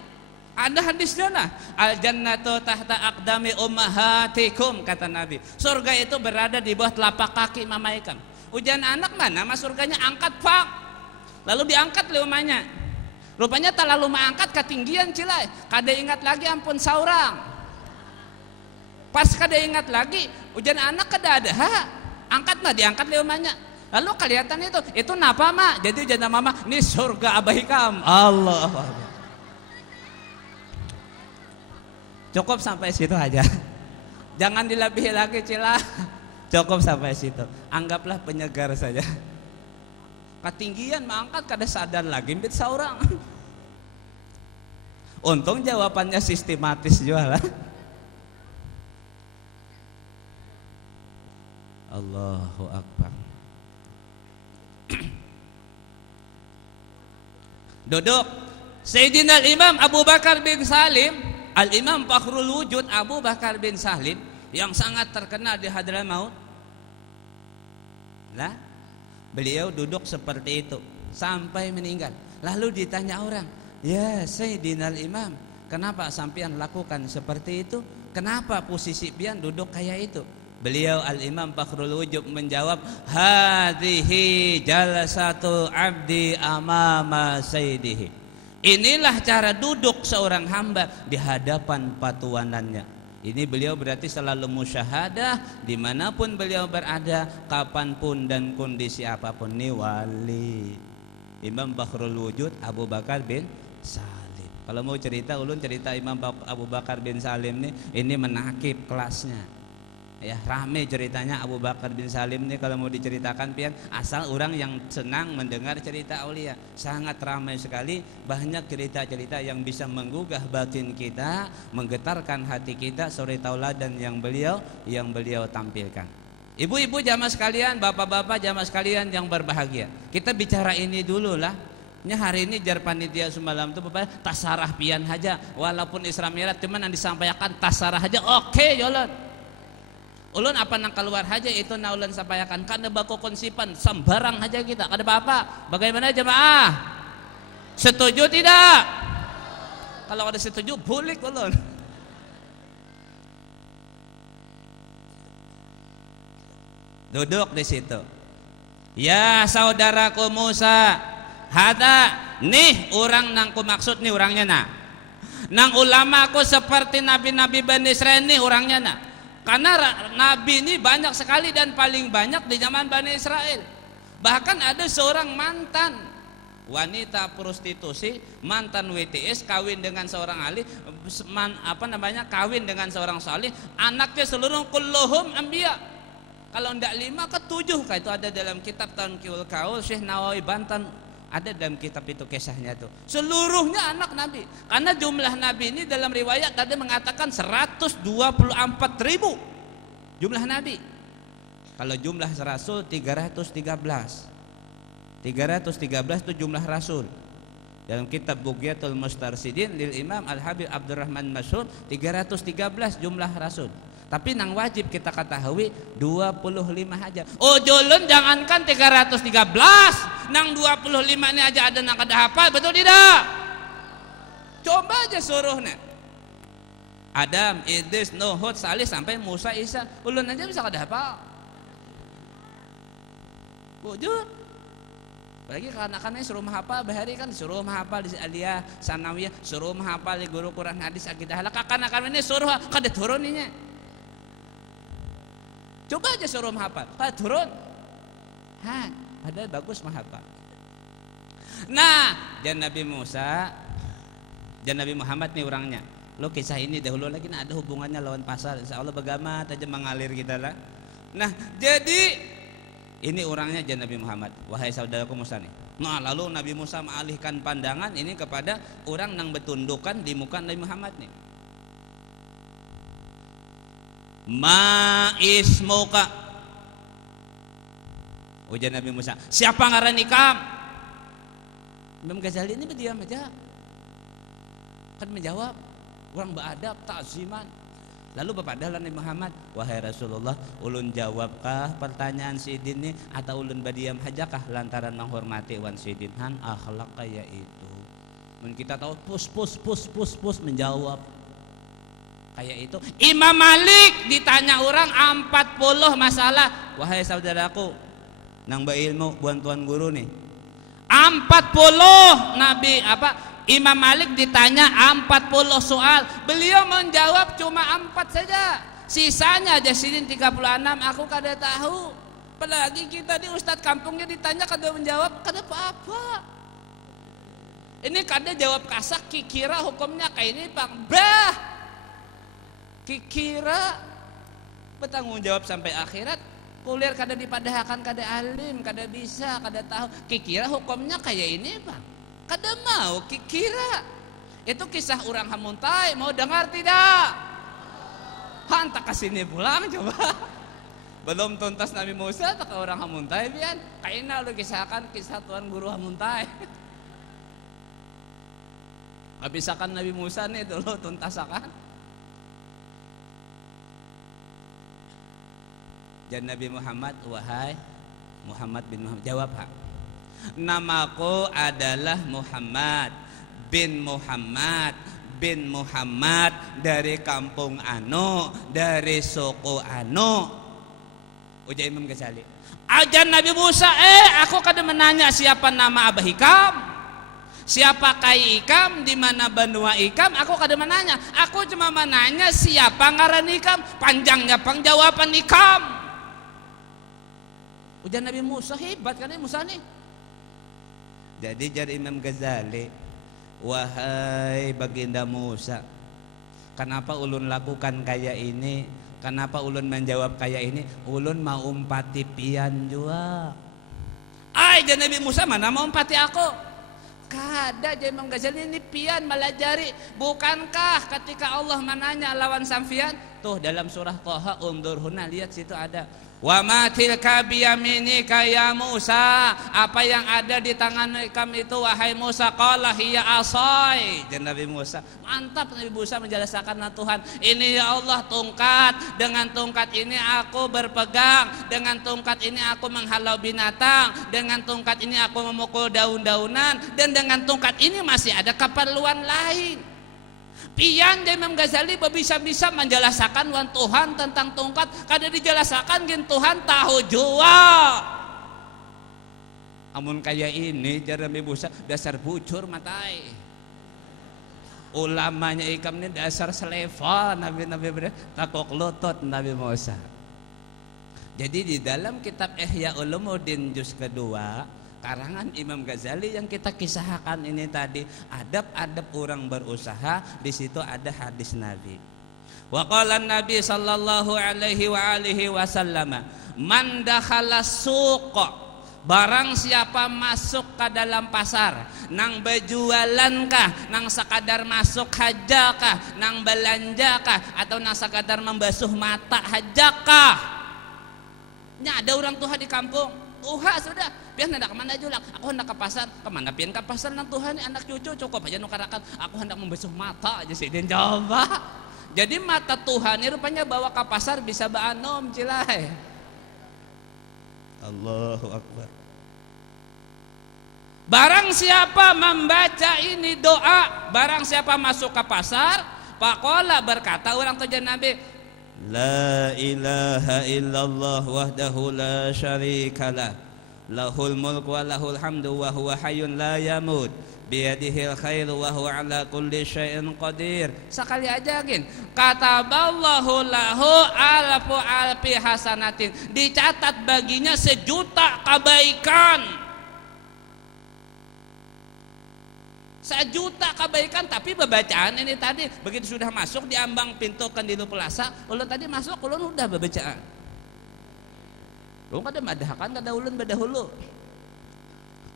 Ada hadisnya nah. Al jannatu tahta aqdami ummahatikum, kata Nabi. Surga itu berada di bawah telapak kaki mama ikam. Ujian anak mana? Mas surganya angkat pak. Lalu diangkat oleh umanya. Rupanya tak lalu mengangkat ketinggian cilai. Kada ingat lagi ampun saurang. Pas kada ingat lagi, ujian anak kada ada. Angkat mah diangkat oleh umanya. Lalu kelihatan itu napa mak? Jadi janda mama, ini surga abah ikam. Allah. Cukup sampai situ aja. Jangan dilebihi lagi cila. Cukup sampai situ. Anggaplah penyegar saja. Ketinggian mengangkat kada sadar lagi mbit seorang. Untung jawabannya sistematis juga lah. Allahu Akbar. Duduk Sayyidina Imam Abu Bakar bin Salim, Al-Imam Fakhrul Wujud Abu Bakar bin Salim, yang sangat terkenal di Hadramaut. Lah, beliau duduk seperti itu sampai meninggal. Lalu ditanya orang, "Ya Sayyidina Imam, kenapa sampean lakukan seperti itu? Kenapa posisi pian duduk kayak itu?" Beliau Al-Imam Fakhrul Wujud menjawab, "Hadhihi jalasatu abdi amama sayyidihi." Inilah cara duduk seorang hamba di hadapan patuanannya. Ini beliau berarti selalu musyahadah dimanapun beliau berada, kapanpun dan kondisi apapun. Ini wali Imam Fakhrul Wujud Abu Bakar bin Salim. Kalau mau cerita, ulun cerita Imam Abu Bakar bin Salim ini menakib kelasnya. Ya, rame ceritanya Abu Bakar bin Salim nih kalau mau diceritakan pian, asal orang yang senang mendengar cerita aulia. Sangat ramai sekali, banyak cerita-cerita yang bisa menggugah batin kita, menggetarkan hati kita, suri tauladan yang beliau tampilkan. Ibu-ibu jamaah sekalian, bapak-bapak jamaah sekalian yang berbahagia. Kita bicara ini dulu lah. Hari ini jar panitia semalam tuh bapak tasarah pian aja, walaupun Isra Mi'raj cuman yang disampaikan tasarah aja. Oke, jalan. Ulun apa nang keluar aja itu na ulun sampaikan, kada bako konsipan sembarang aja kita. Kada apa-apa. Bagaimana jemaah? Setuju tidak? Kalau ada setuju boleh ulun. Duduk di situ. Ya saudaraku Musa, hada nih orang nang ku maksud nih orangnya nah. Nang ulama aku seperti nabi-nabi Bani Israel nih orangnya nah. Karena nabi ini banyak sekali dan paling banyak di zaman Bani Israel. Bahkan ada seorang mantan wanita prostitusi, mantan WTS, kawin dengan seorang ahli, kawin dengan seorang salih, anaknya seluruh kulluhum anbiya. Kalau ndak 5 ke 7 itu ada dalam kitab Tanqiul Qaul Syekh Nawawi Banten. Ada dalam kitab itu kisahnya tuh. Seluruhnya anak Nabi. Karena jumlah Nabi ini dalam riwayat tadi mengatakan 124.000 jumlah Nabi. Kalau jumlah Rasul 313. 313 itu jumlah rasul. Dalam kitab Bughyatul Mustarsidin lil Imam Al-Habib Abdurrahman Masyhur 313 jumlah rasul. Tapi nang wajib kita ketahui 25 aja. Oh jolun jangankan 313, nang 25 ini aja ada nang kada hafal, betul tidak? Coba aja suruhnya. Adam, Idris, Nuh, Hud, Salih sampai Musa, Isa, ulun aja bisa kada hafal. Wujud. Apalagi kanak-kanaknya suruh menghafal, bahari kan disuruh menghafal di aliyah, sanawiyah, suruh menghafal di guru Quran hadis akidah halak. Kanak-kanak ini suruh kada turuninya. Coba aja suruh menghafal, kada turun. Padahal bagus menghafal. Nah, dan Nabi Musa, dan Nabi Muhammad nih orangnya. Lo kisah ini dahulu lagi nah ada hubungannya lawan pasal. Insya Allah bagaimana aja mengalir kita lah. Nah, jadi ini orangnya jan Nabi Muhammad. Wahai saudaraku Musa nih. Nah lalu Nabi Musa mengalihkan pandangan ini kepada orang yang bertundukan di muka Nabi Muhammad nih. Ma ismuka. Ujar Nabi Musa, siapa ngaran ikam? Imam Ghazali ini berdiam aja. Kan menjawab, orang beradab, ta'ziman. Lalu bepadahlah Nabi Muhammad, wahai Rasulullah, ulun jawabkah pertanyaan Sidin ini atau ulun badiam hajakah lantaran menghormati wan Sidin han akhlak kayak itu. Dan kita tahu pus menjawab kayak itu. Imam Malik ditanya orang 40 masalah, wahai saudaraku, nang beilmu buan tuan guru nih. 40 Nabi Imam Malik ditanya 40 soal, beliau menjawab cuma 4 saja. Sisanya aja Sidin 36 aku kada tahu. Apalagi kita di ustadz kampungnya ditanya kada menjawab, kada apa-apa. Ini kada jawab kasak, kikira hukumnya kayak ini Bang. Bah. Kikira bertanggung jawab sampai akhirat. Kuliah kada dipadahkan, kada alim, kada bisa, kada tahu. Kikira hukumnya kayak ini Bang. Kada mau kikira. Itu kisah orang Hamuntai, mau dengar tidak? Hantak ke sini pulang coba. Belum tuntas Nabi Musa tak ke orang Hamuntai bian. Kayaknya lu kisahkan kisah Tuan Guru Hamuntai. Habisakan Nabi Musa nih dulu tuntasakan. Dan Nabi Muhammad, wahai Muhammad bin Muhammad, jawab hak. Namaku adalah Muhammad bin Muhammad bin Muhammad dari kampung Anu, dari suku Anu. Ujar Imam Ghazali. Ajan Nabi Musa, aku kada menanya siapa nama Abah Ikam, siapa Kai Ikam, di mana Banua Ikam, aku kada menanya. Aku cuma menanya siapa ngaran Ikam, panjangnya pangjawaban Ikam. Ujar Nabi Musa, hebat kan Musa nih. Jadi jari Imam Ghazali, wahai baginda Musa, kenapa ulun lakukan kayak ini? Kenapa ulun menjawab kayak ini? Ulun mau umpati pian jua. Jadi Nabi Musa mana mau umpati aku? Kada jadi Imam Ghazali ini pian melajari. Bukankah ketika Allah menanya lawan samfian? Tuh dalam surah Thaha undurhuna, lihat situ ada. Wa ma tilka biyaminika ya Musa, apa yang ada di tangan kamu itu wahai Musa? Qala hiya asai. Dan Nabi Musa, mantap Nabi Musa menjelaskan Tuhan, ini ya Allah tongkat, dengan tongkat ini aku berpegang, dengan tongkat ini aku menghalau binatang, dengan tongkat ini aku memukul daun-daunan, dan dengan tongkat ini masih ada keperluan lain. Pian Imam Ghazali bisa-bisa menjelaskan wan Tuhan tentang tongkat, kada dijelaskan gen Tuhan tahu jua. Amun kayak ini cara Nabi Musa dasar bucur matai. Ulamanya Ikam ini dasar selevel Nabi takok lutut Nabi Musa. Jadi di dalam kitab Ihya Ulumuddin juz kedua karangan Imam Ghazali yang kita kisahkan ini tadi, adab-adab orang berusaha, di situ ada hadis Nabi. Wa qala Nabi sallallahu alaihi wa alihi wasallam, man dakhala suq, barang siapa masuk ke dalam pasar, nang bejualan kah, nang sekadar masuk haja kah, nang belanja kah, atau nang sekadar membasuh mata haja kah. Nya ada orang tuha di kampung, tuha sudah pian hendak kemana julak? Aku hendak ke pasar. Kemana pian ke pasar nang Tuhan anak cucu cukup aja nu karakan. Aku hendak membasuh mata aja sih dan coba. Jadi mata Tuhan ini rupanya bawa ke pasar bisa baanom cilai. Allahu Akbar. Barang siapa membaca ini doa, barang siapa masuk ke pasar, faqala berkata orang tujuan Nabi, La ilaha illallah wahdahu la syarikalah, lahul mulku wa lahul hamdu wa huwa hayyun la yamut, biyadihil khairu wa huwa ala kulli syai'in qadir. Sekali aja gin, kataballahu lahu alfu alfi hasanatin, dicatat baginya 1.000.000 kebaikan. 1.000.000 kebaikan, tapi bacaan ini tadi begitu sudah masuk di ambang pintu Kandilu Plaza, ulun tadi masuk ulun udah bacaan. Ulun kada madahkan kada ulun badahulu.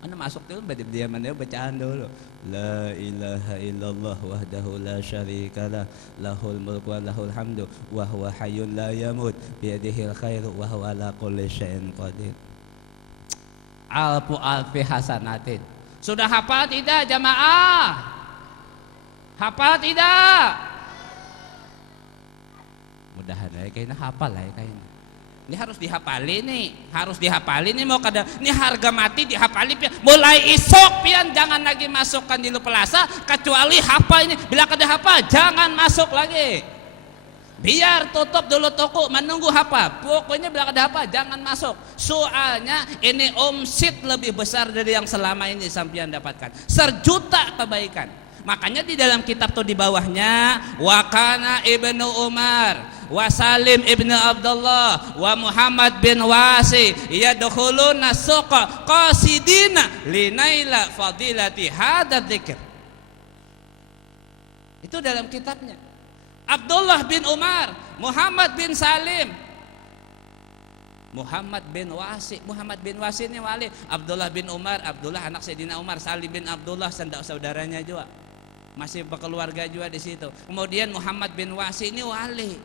Anda masuk dulu diaman dia bacaan dulu. La ilaha illallah wahdahu la syarikalah, lahul mulku wa lahul hamdu wa huwa hayyun la yamut, biyadihil khairu wa huwa ala kulli syai'in qadir. Alfu alfi hasanatin. Sudah hafal tidak jamaah? Hafal tidak? Mudahan ya kayaknya hafal lah ya kayaknya. Ini harus dihafali nih, harus dihafali nih mau kada. Ini harga mati dihafali pian. Mulai isok pian jangan lagi masukkan di Plaza kecuali hafal ini. Bila kada hafal jangan masuk lagi. Biar tutup dulu toko menunggu hafal. Pokoknya bila kada hafal jangan masuk. Soalnya ini omset lebih besar dari yang selama ini sampean dapatkan. 1.000.000 kebaikan. Makanya di dalam kitab tuh di bawahnya wa kana ibnu Umar wa Salim ibnu Abdullah wa Muhammad bin Wasi yadkhuluna suqa qasidina linaila fadilati hadzal dzikr. Itu dalam kitabnya. Abdullah bin Umar, Muhammad bin Salim, Muhammad bin Wasi. Muhammad bin Wasi ini wali. Abdullah bin Umar, Abdullah anak Sayyidina Umar. Salim bin Abdullah saudaranya juga, masih berkeluarga juga di situ. Kemudian Muhammad bin Wasi ini wali.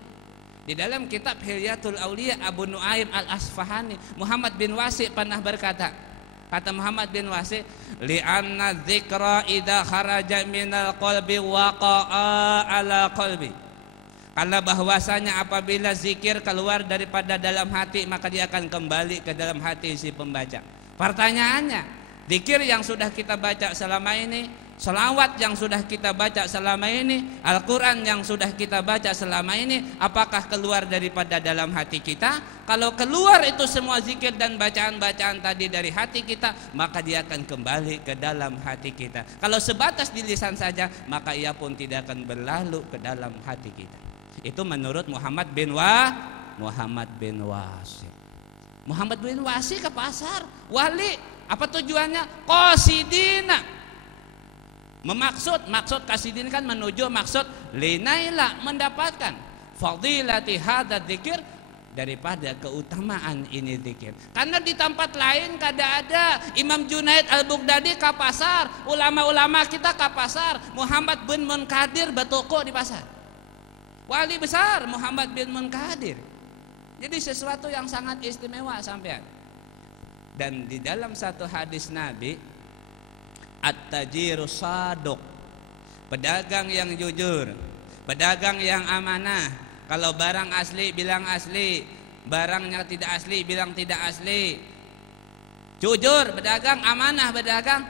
Di dalam kitab Hilyatul Auliya Abu Nuaim Al-Asfahani, Muhammad bin Wasi pernah berkata, kata Muhammad bin Wasi, li'anna dzikra idza kharaja minal qalbi waqa'a ala qalbi. Karena bahwasanya apabila zikir keluar daripada dalam hati maka dia akan kembali ke dalam hati si pembaca. Pertanyaannya, zikir yang sudah kita baca selama ini, selawat yang sudah kita baca selama ini, Al-Quran yang sudah kita baca selama ini, apakah keluar daripada dalam hati kita? Kalau keluar itu semua zikir dan bacaan-bacaan tadi dari hati kita, maka dia akan kembali ke dalam hati kita. Kalau sebatas di lisan saja, maka ia pun tidak akan berlalu ke dalam hati kita. Itu menurut Muhammad bin Wasi. Muhammad bin Wasi ke pasar, wali. Apa tujuannya? Qasidina. Maksud kasidin kan menuju maksud linaila, mendapatkan fadilati hadzal dzikir, daripada keutamaan ini zikir. Karena di tempat lain kada ada. Imam Junaid Al-Baghdadi ke pasar, ulama-ulama kita ke pasar, Muhammad bin Munkadir bertoko di pasar. Wali besar Muhammad bin Munkadir. Jadi sesuatu yang sangat istimewa sampean. Dan di dalam satu hadis Nabi, at-tajirus saduq, pedagang yang jujur, pedagang yang amanah. Kalau barang asli bilang asli, barangnya tidak asli bilang tidak asli. Jujur berdagang, amanah berdagang.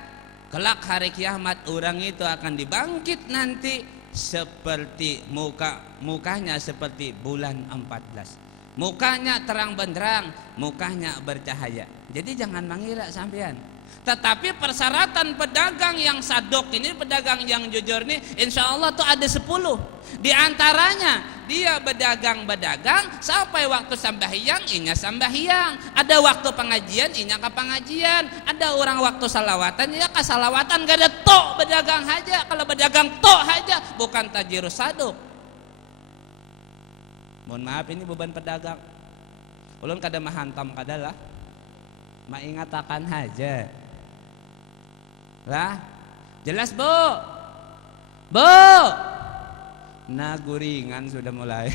Kelak hari kiamat orang itu akan dibangkit nanti seperti mukanya seperti bulan 14. Mukanya terang benderang, mukanya bercahaya. Jadi jangan mengira sampean. Tetapi persyaratan pedagang yang sadok ini, pedagang yang jujur ini, insya Allah tuh ada 10. Di antaranya dia berdagang sampai waktu sambahyang inya sambahyang, ada waktu pengajian inya ke pengajian, ada orang waktu salawatan ya ke salawatan. Gak ada tok berdagang aja. Kalau berdagang tok aja bukan tajirus sadok. Mohon maaf ini beban pedagang. Ulun kada mahantam kadalah, maingatakan aja. Lah, jelas bu. Nah guringan sudah mulai.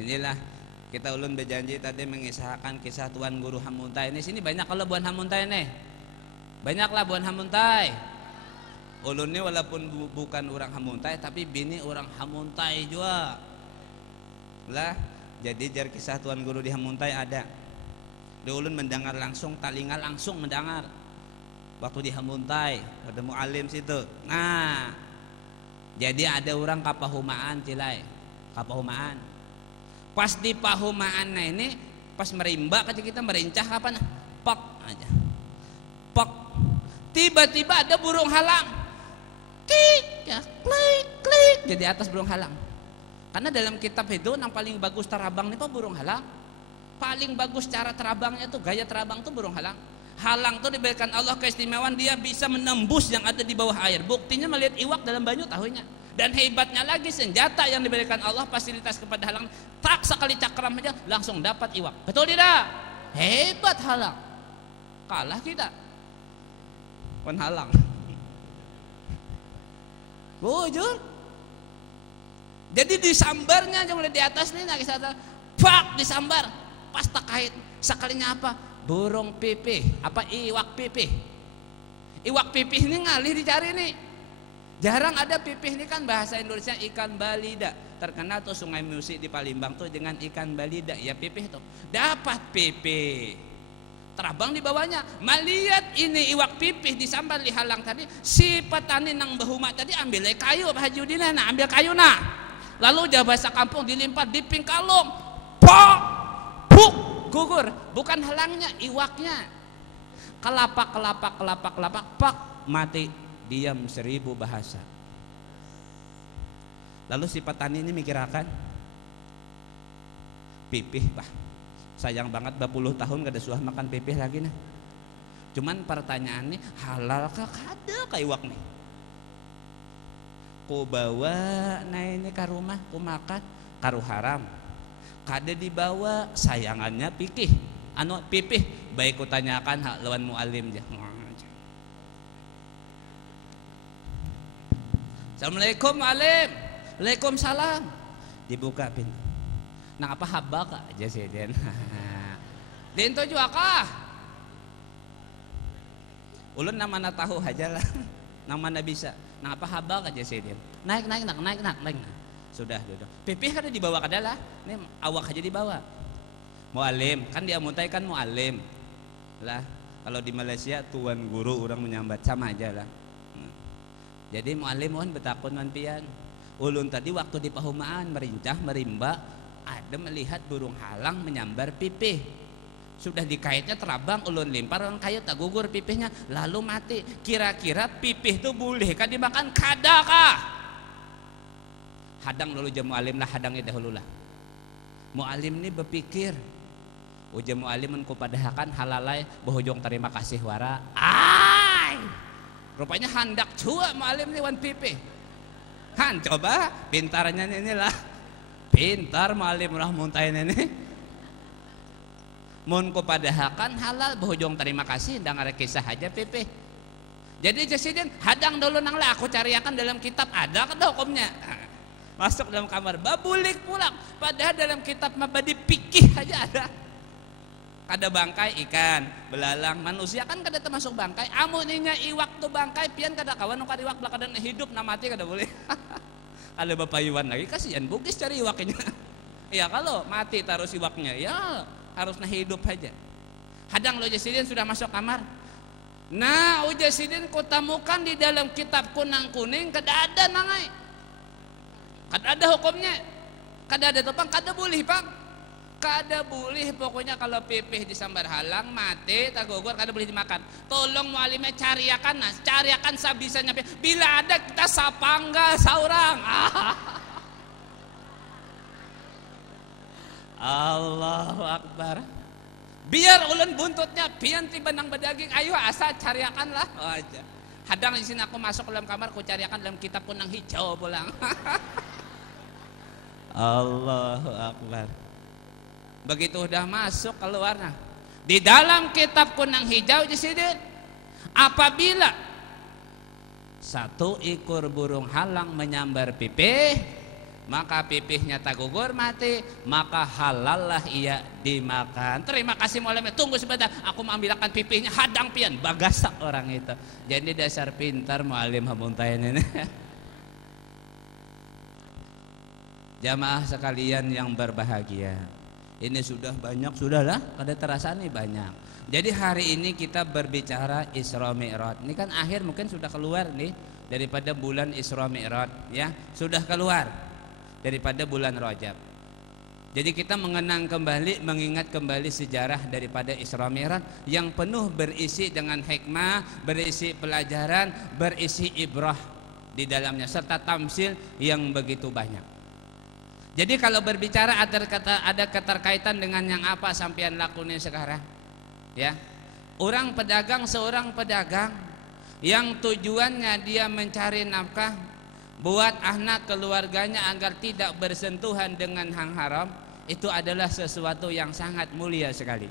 Inilah Kita ulun berjanji tadi mengisahkan kisah Tuan Guru Hamuntai. Ini sini banyak kalau buan Hamuntai nih. Banyaklah buan Hamuntai. Ulun ini walaupun bukan orang Hamuntai tapi bini orang Hamuntai juga. Lah, jadi jar kisah Tuan Guru di Hamuntai ada. Di ulun mendengar langsung, talinga langsung mendengar. Waktu di Hamuntai, ada mu'alim situ. Nah, jadi ada orang kapahumaan Cilai. Kapahumaan. Pas di pahumaan ini, pas merimba ketika kita merincah kapan? Pok aja. Pok. Tiba-tiba ada burung halang. Klik, ya, klik, klik. Jadi atas burung halang. Karena dalam kitab itu yang paling bagus terabang ini burung halang. Paling bagus cara terabangnya tuh, gaya terabang tuh burung halang. Halang tuh diberikan Allah keistimewaan, dia bisa menembus yang ada di bawah air. Buktinya melihat iwak dalam banyu tahunya. Dan hebatnya lagi senjata yang diberikan Allah fasilitas kepada halang, tak sekali cakram aja langsung dapat iwak. Betul tidak? Hebat halang. Kalah kita. Pun halang. Bujur. Jadi disambarnya aja mulai di atas nih, nah kisah pak disambar. Pas tak kait sekalinya apa? Burung pipih, apa iwak pipih. Iwak pipih ini ngalih dicari nih. Jarang ada pipih ini kan bahasa Indonesia ikan balida. Terkenal tuh Sungai Musi di Palembang tuh dengan ikan balida. Ya pipih tuh. Dapat pipih. Terabang di bawahnya. Melihat ini iwak pipih disambar di halang tadi. Si petani nang bahuma tadi ambil kayu Pak Haji Udina. Nah ambil kayu nah. Lalu jah bahasa kampung dilimpat di pingkalung. Pok. Puk. Gugur. Bukan halangnya, iwaknya. Kelapak. Pak. Mati. Diam 1000 bahasa. Lalu si petani ini mikir akan pipih bah, sayang banget 20 tahun gak ada suah makan pipih lagi nah. Cuman pertanyaannya halal kah kada kaiwak nih? Ku bawa nah ini ke rumah ku makan karu haram. Kada dibawa sayangannya pikih anu pipih baik ku tanyakan hak lawan mualim jah. Assalamualaikum alim. Waalaikumsalam. Dibuka pintu. Nang apa haba ka aja sih Den. Den to juga kah? Ulun nang mana tahu aja lah. Nang mana bisa. Nang apa haba aja sih Den. Naik. Sudah duduk. Pipih kada dibawa kada lah. Ini awak aja dibawa. Mualim, kan dia mutai kan mualim. Lah, kalau di Malaysia tuan guru orang menyambat sama aja lah. Jadi mu'alim mohon betakun man pian. Ulun tadi waktu di pahumaan merincah merimba ada melihat burung halang menyambar pipih. Sudah dikaitnya terabang ulun limpar orang kayu tak gugur pipihnya lalu mati. Kira-kira pipih itu boleh kah dimakan kada kah? Hadang dulu jam mu'alim lah, hadangnya dahulu lah. Mu'alim ini berpikir uja mu'alim mengkupadahakan halalai bohojong terima kasih wara. Rupanya handak cua mu'alim liwan pipi. Han coba pintarnya inilah. Pintar mu'alim rahmuntain ini. Mun kupadahakan halal bohojong terima kasih ndang ada kisah aja pipi. Jadi jasidin hadang dulu nang lah aku cariakan dalam kitab ada kan hukumnya. Masuk dalam kamar babulik pulang. Padahal dalam kitab mabadi pikih aja ada. Kada bangkai ikan, belalang manusia kan kada termasuk bangkai. Amuninya iwak tuh bangkai pian kada kawan nu iwak belakang hidup na mati kada boleh. Ada bapayuan lagi kasihan bugis cari iwaknya. Ya kalau mati taruh iwaknya ya harus na hidup aja. Hadang lo jasidin sudah masuk kamar. Nah ujasidin ku temukan di dalam kitab kunang kuning kada ada nangai. Kada ada hukumnya. Kada ada topang kada boleh Pak. Kada boleh pokoknya kalau pipih disambar halang mati tak gugur kada boleh dimakan. Tolong mualimnya cariakan nas, cariakan sabisanya. Bila ada kita sapangga saurang. Allahu Akbar. Biar ulun buntutnya pian tiba nang badaging ayo asa cariakan lah. Oh, aja. Hadang di sini aku masuk dalam kamar ku cariakan dalam kitab kunang hijau pulang. Allahu Akbar. Begitu udah masuk keluar nah. Di dalam kitab kunang hijau di sini apabila satu ekor burung halang menyambar pipih maka pipihnya tak gugur mati, maka halallah ia dimakan. Terima kasih Maulana, tunggu sebentar, aku mengambilkan pipihnya, hadang pian, bagasak orang itu. Jadi dasar pintar mualim hamuntain ini. Jamaah sekalian yang berbahagia, ini sudah banyak, sudahlah, kada terasa nih banyak. Jadi hari ini kita berbicara Isra Mi'raj. Ini kan akhir mungkin sudah keluar nih daripada bulan Isra Mi'raj, ya sudah keluar daripada bulan Rajab. Jadi kita mengenang kembali, mengingat kembali sejarah daripada Isra Mi'raj yang penuh berisi dengan hikmah, berisi pelajaran, berisi ibrah di dalamnya serta tamsil yang begitu banyak. Jadi kalau berbicara ada keterkaitan dengan yang apa sampean lakuin sekarang, ya. Seorang pedagang yang tujuannya dia mencari nafkah buat anak keluarganya agar tidak bersentuhan dengan hal haram, itu adalah sesuatu yang sangat mulia sekali.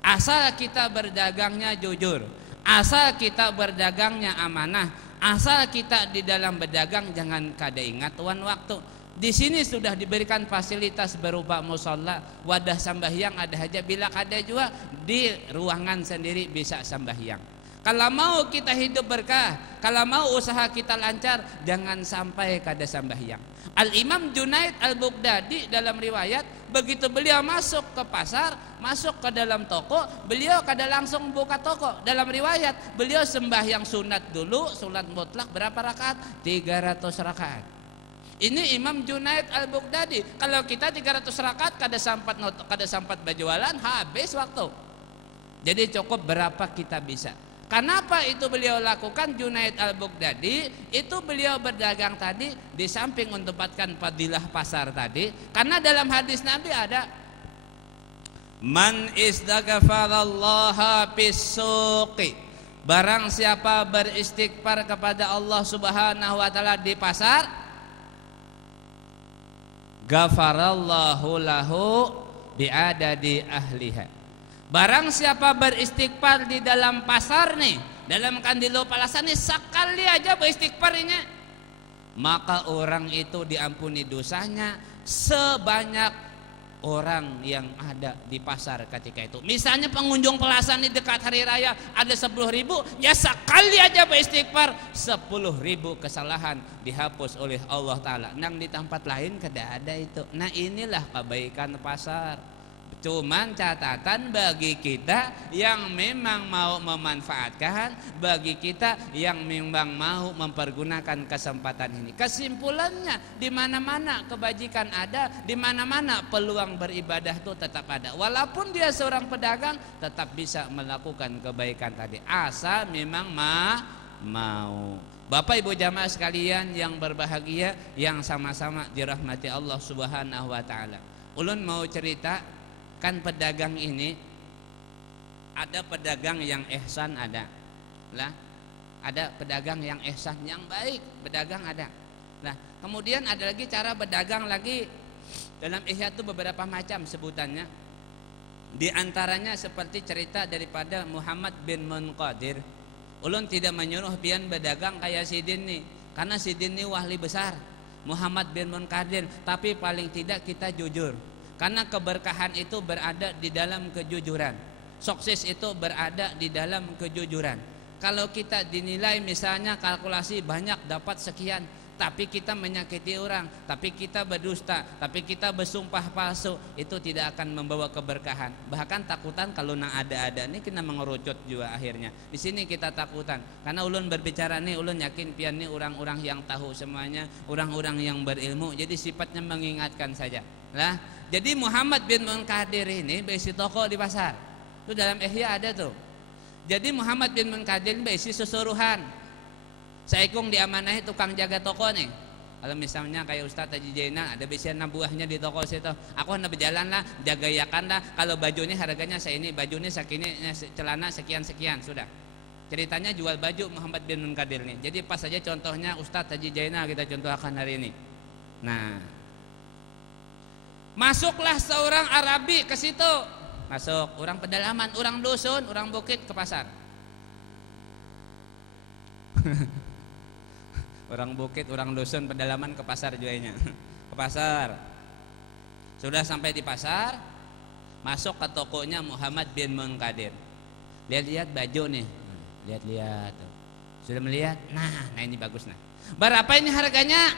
Asal kita berdagangnya jujur, asal kita berdagangnya amanah, asal kita di dalam berdagang jangan kada ingat tuan waktu. Di sini sudah diberikan fasilitas berupa musalla, wadah sambahyang ada aja, bila kada juga di ruangan sendiri bisa sambahyang. Kalau mau kita hidup berkah, kalau mau usaha kita lancar, jangan sampai kada sambahyang. Al-Imam Junaid Al-Baghdadi dalam riwayat, begitu beliau masuk ke pasar, masuk ke dalam toko, beliau kada langsung buka toko. Dalam riwayat, beliau sembahyang sunat dulu, sunat mutlak berapa rakaat? 300 rakaat. Ini Imam Junaid Al-Baghdadi. Kalau kita 300 rakaat kada sampat berjualan, habis waktu. Jadi cukup berapa kita bisa. Kenapa itu beliau lakukan Junaid Al-Baghdadi? Itu beliau berdagang tadi di samping mendapatkan fadilah pasar tadi. Karena dalam hadis Nabi ada man istaghfarallaha fis-suqi. Barang siapa beristighfar kepada Allah Subhanahu wa taala di pasar, ghafarallahu lahu bi'adadi ahliha. Barang siapa beristighfar di dalam pasar nih, dalam kandilo palasan nih, sekali aja beristighfarnya, maka orang itu diampuni dosanya sebanyak orang yang ada di pasar ketika itu. Misalnya pengunjung palasan di dekat hari raya ada 10.000, ya sekali aja beristighfar 10.000 kesalahan dihapus oleh Allah Ta'ala. Nang di tempat lain kada ada itu. Nah inilah kebaikan pasar. Cuman catatan bagi kita yang memang mau memanfaatkan, bagi kita yang memang mau mempergunakan kesempatan ini. Kesimpulannya, di mana-mana kebajikan ada, di mana-mana peluang beribadah itu tetap ada. Walaupun dia seorang pedagang, tetap bisa melakukan kebaikan tadi, asal memang mau. Bapak Ibu jamaah sekalian yang berbahagia, yang sama-sama dirahmati Allah Subhanahu wa taala. Ulun mau cerita, kan pedagang ini ada pedagang yang ihsan ada pedagang yang ihsan yang baik, pedagang ada. Nah kemudian ada lagi cara berdagang lagi. Dalam Ihya itu beberapa macam sebutannya. Di antaranya seperti cerita daripada Muhammad bin Munqadir. Ulun tidak menyuruh pian berdagang kayak Sidin nih, karena Sidin ini wali besar Muhammad bin Munqadir, tapi paling tidak kita jujur. Karena keberkahan itu berada di dalam kejujuran. Sukses itu berada di dalam kejujuran. Kalau kita dinilai misalnya kalkulasi banyak dapat sekian, tapi kita menyakiti orang, tapi kita berdusta, tapi kita bersumpah palsu, itu tidak akan membawa keberkahan. Bahkan takutan kalau nang ada-ada ini kena mengerucut juga akhirnya. Di sini kita takutan. Karena ulun berbicara nih, ulun yakin pian nih orang-orang yang tahu semuanya, orang-orang yang berilmu. Jadi sifatnya mengingatkan saja. Lah, jadi Muhammad bin Munqadir ini berisi toko di pasar. Itu dalam Ihya ada tuh. Jadi Muhammad bin Munqadir berisi susuruhan. Saikung diamanahi tukang jaga toko nih. Kalau misalnya kayak Ustadz Haji Jainal ada bisian buahnya di toko situ, aku hendak berjalan lah, jagayakan lah. Kalau bajunya harganya ini, bajunya segini, celana sekian-sekian, sudah. Ceritanya jual baju Muhammad bin Munqadir nih. Jadi pas saja contohnya Ustadz Haji Jainal kita contohkan hari ini. Nah, masuklah seorang Arabi ke situ. Masuk orang pedalaman, orang dusun, orang bukit ke pasar. Orang bukit, orang dusun, pedalaman ke pasar jualnya. Ke pasar. Sudah sampai di pasar, masuk ke tokonya Muhammad bin Munkadir. Lihat-lihat baju nih, lihat-lihat. Sudah melihat, nah ini bagus nah. Berapa ini harganya?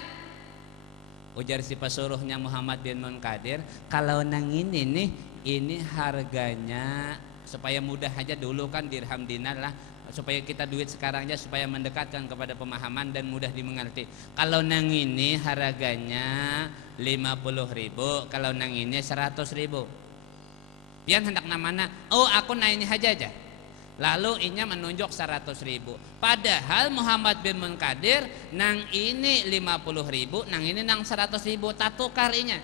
Ujar si pesuruhnya Muhammad bin Munkadir, kalau nang ini nih, ini harganya supaya mudah aja dulu kan dirham dinar lah, supaya kita duit sekarang aja supaya mendekatkan kepada pemahaman dan mudah dimengerti. Kalau nang ini harganya 50.000, kalau nang ini 100.000. Pian hendak namana, oh aku naik ini aja. Lalu inya menunjuk 100.000. Padahal Muhammad bin Munkadir nang ini 50.000, nang ini nang 100.000, tak tukar inya.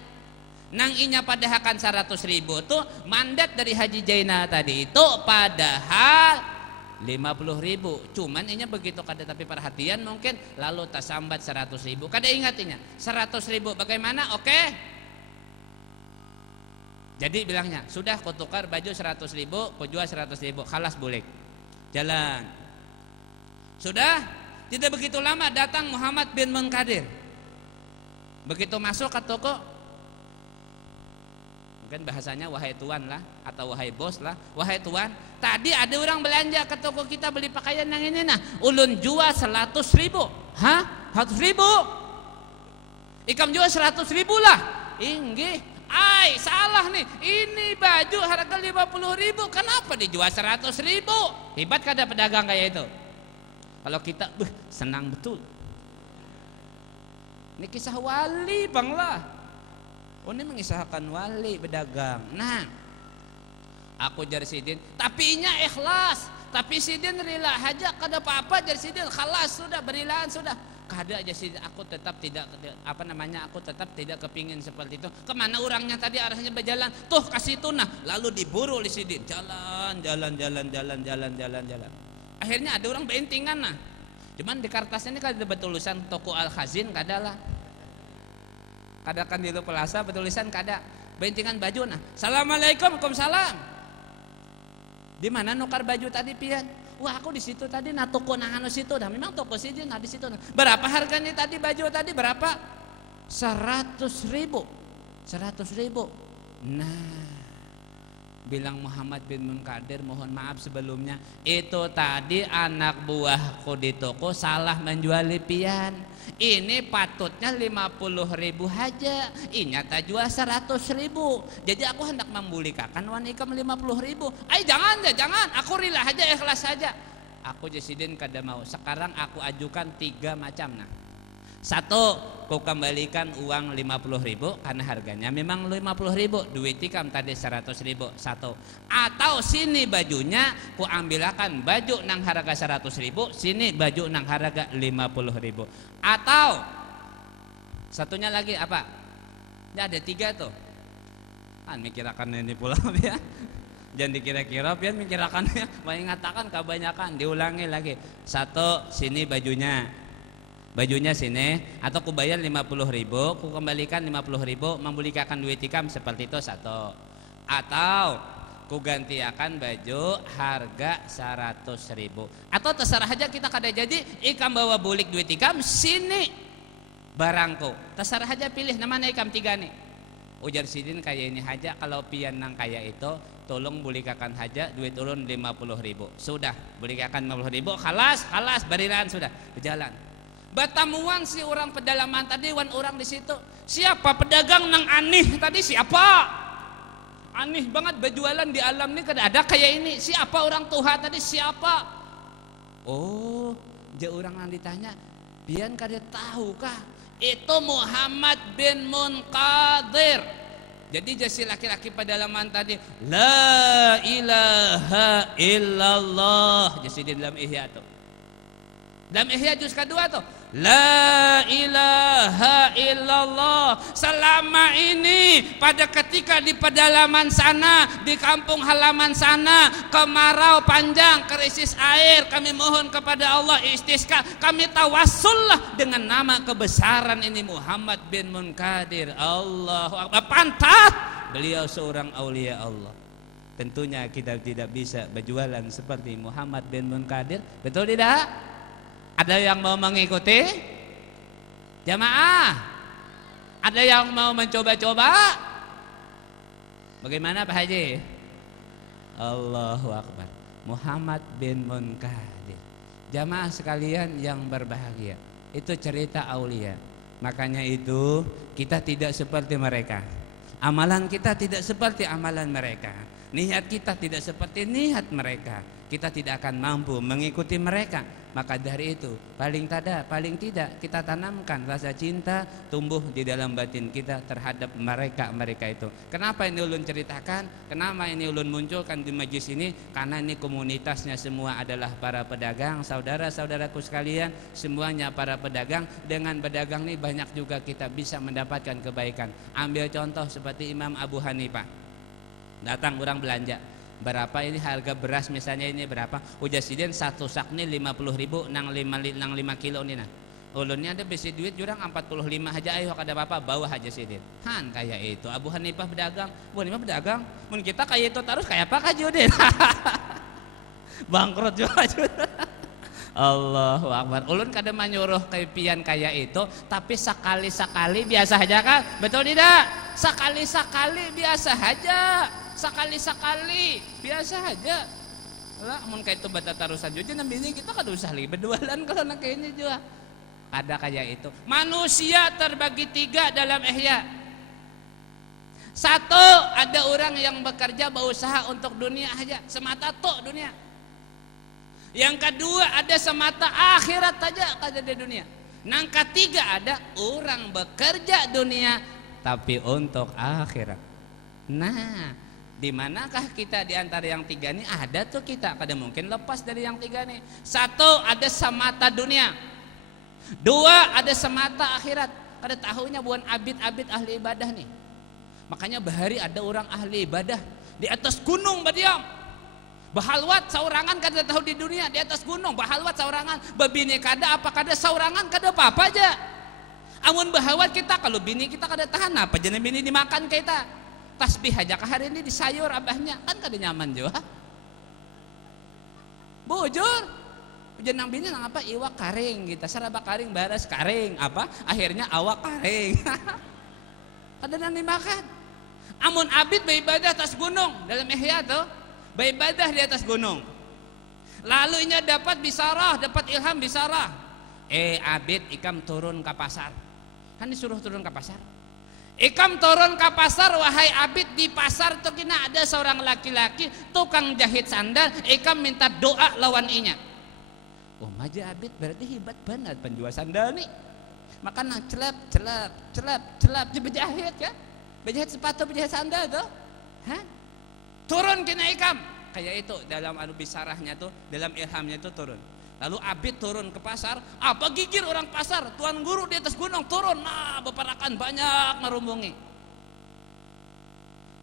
Nang inya padahakan 100.000 tuh mandat dari Haji Jainal tadi itu padahal 50.000. Cuman inya begitu kada tapi perhatian mungkin lalu tasambat 100.000. Kada ingat inya 100.000 bagaimana? Oke. Jadi bilangnya, sudah kau tukar baju 100.000, kau jual 100.000, khalas bulik. Jalan. Sudah, tidak begitu lama datang Muhammad bin Munkadir. Begitu masuk ke toko, mungkin bahasanya wahai tuan lah, atau wahai bos lah. Wahai tuan, tadi ada orang belanja ke toko kita beli pakaian yang ini nah, ulun jual 100.000. Hah? 100.000? Ikam jual 100.000 lah. Inggih. Ay, salah nih. Ini baju harga 50.000. Kenapa dijual 100.000? Hebat kada pedagang kayak itu. Kalau kita, senang betul. Ini kisah wali bang lah. Oh ini mengisahkan wali pedagang. Nah, aku jari sidin. Tapi inya ikhlas. Tapi sidin rela aja kada apa-apa jari sidin. Khalas sudah berilaan sudah. Kada aja sih, aku tetap tidak aku tetap tidak kepingin seperti itu. Kemana orangnya tadi arahnya berjalan, tuh kasih itu nah, lalu diburu oleh sidin, jalan. Akhirnya ada orang beentingan nah. Cuman di kertasnya ini kada bertulisan toko Al Khazin kada lah. Kada kan di Plaza bertulisan kada. Beentingan baju nah. Assalamualaikum, waalaikumsalam. Di mana nukar baju tadi pian? Wah aku di situ tadi nah toko nah anu situ dah memang toko sih nah di situ. Berapa harganya tadi baju tadi berapa? 100.000. Nah, bilang Muhammad bin Munkadir, mohon maaf sebelumnya, itu tadi anak buahku di toko salah menjual pian. Ini patutnya 50.000 aja, inya tak jual 100.000. Jadi aku hendak membulikakan wan ikam 50.000. Ay jangan, aku rela aja, ikhlas saja. Aku jasidin kada mau. Sekarang aku ajukan 3 macam nah. 1, kau kembalikan uang 50.000 karena harganya memang 50.000, duit ikam tadi 100.000. 1. Atau sini bajunya ku ambilkan baju nang harga 100.000, sini baju nang harga 50.000. Atau satunya lagi apa? Ya ada 3 tuh. Kan mikirakan ini pula ya. Jangan dikira-kira pian mikirakannya, mengatakan kebanyakan, diulangi lagi. 1, sini bajunya sini, atau ku bayar 50.000, ku kembalikan 50.000, membulikakan duit ikam seperti itu 1. Atau ku gantiakan baju harga 100.000. Atau terserah aja kita kada jadi ikam bawa bulik duit ikam sini barangku. Terserah aja pilih namanya ikam 3 nih. Ujar sidin kayak ini aja, kalau pian nang kayak itu tolong bulikakan aja duit ulun 50.000. Sudah bulikakan 50.000, khalas barilan sudah berjalan. Batamuan si orang pedalaman tadi, wan orang di situ. Siapa pedagang nang aneh tadi? Siapa? Aneh banget berjualan di alam ini kada ada kayak ini. Siapa orang Tuhan tadi? Siapa? Oh, dia orang yang ditanya, pian kada tahu kah? Itu Muhammad bin Munkadir. Jadi jasi laki-laki pedalaman tadi, la ilaha illallah. Jasi di dalam Ihya tuh. Dalam Ihya juz kedua tuh, la ilaha illallah. Selama ini pada ketika di pedalaman sana, di kampung halaman sana, kemarau panjang, krisis air, kami mohon kepada Allah istisqa, kami tawassullah dengan nama kebesaran ini Muhammad bin Munkadir. Allahu Akbar. Pantas beliau seorang aulia Allah. Tentunya kita tidak bisa berjualan seperti Muhammad bin Munkadir. Betul tidak? Ada yang mau mengikuti? Jamaah, Ada yang mau mencoba-coba? Bagaimana Pak Haji? Allahu Akbar. Muhammad bin Munkadir. Jamaah sekalian yang berbahagia, itu cerita aulia. Makanya itu kita tidak seperti mereka. Amalan kita tidak seperti amalan mereka. Niat kita tidak seperti niat mereka. Kita tidak akan mampu mengikuti mereka. Maka dari itu paling tidak kita tanamkan rasa cinta tumbuh di dalam batin kita terhadap mereka itu. Kenapa ini ulun ceritakan? Kenapa ini ulun munculkan di majlis ini? Karena ini komunitasnya semua adalah para pedagang, saudara-saudaraku sekalian, semuanya para pedagang. Dengan berdagang ini banyak juga kita bisa mendapatkan kebaikan. Ambil contoh seperti Imam Abu Hanifah. Datang orang belanja. Berapa ini harga beras misalnya ini berapa? Udah sidin satu sak nih 50.000 nang 5 kilo nih nah. Ulunnya ada besi duit jurang 45 aja ayo kada apa bawa aja sidin. Han kayak itu Abu Hanifah pedagang. Abu Hanifah pedagang. Mun kita kayak itu terus kayak apa kajudin. Bangkrut juga. Allahu Akbar. Ulun kada menyuruh kepian kayak itu, tapi sekali-sekali biasa aja kan? Betul tidak? Sekali-sekali biasa aja. Sekali-sekali biasa aja lah mun kayak itu bata tarusan juga nambini kita kada usah li berdualan kalau nak kayak ini juga ada kayak itu. Manusia terbagi tiga dalam ihya. Satu, ada orang yang bekerja berusaha untuk dunia aja semata tuh dunia. Yang kedua ada semata akhirat aja kada di dunia. Yang ketiga ada orang bekerja dunia tapi untuk akhirat. Nah, di manakah kita di antara yang tiga ini? Ada tuh kita kada mungkin lepas dari yang tiga nih. Satu, ada semata dunia. Dua, ada semata akhirat. Kada tahunya bukan abid-abid ahli ibadah nih. Makanya bahari ada orang ahli ibadah di atas gunung badiam. Bahalwat saurangan kada tahu di dunia di atas gunung. Bahalwat saurangan. Babini kada apa kada saurangan kada apa-apa aja. Amun bahalwat kita kalau bini kita kada tahan apa jangan bini dimakan kita. Tasbih aja ke hari ini disayur abahnya kan kada nyaman juga. Bujur jenang bini nang apa iwak karing kita saraba karing baras karing apa akhirnya awak karing. Kada nang dimakan. Amun abid beribadah atas gunung dalam ihya tuh beribadah di atas gunung. Lalu inya dapat bisarah, dapat ilham bisarah. Abid ikam turun ke pasar. Kan disuruh turun ke pasar. Ikam turun ke pasar wahai abid di pasar tuh kena ada seorang laki-laki tukang jahit sandal. Ikam minta doa lawan inya. Oh maja abid berarti hebat banget penjual sandal nih. Makanya celap berjahit ya. Berjahit sepatu berjahit sandal tuh. Hah? Turun kena ikam. Kayak itu dalam anu bisarahnya tuh, dalam ilhamnya itu turun. Lalu abid turun ke pasar, apa gigir orang pasar, tuan guru di atas gunung turun, nah beparakan banyak merumbungi.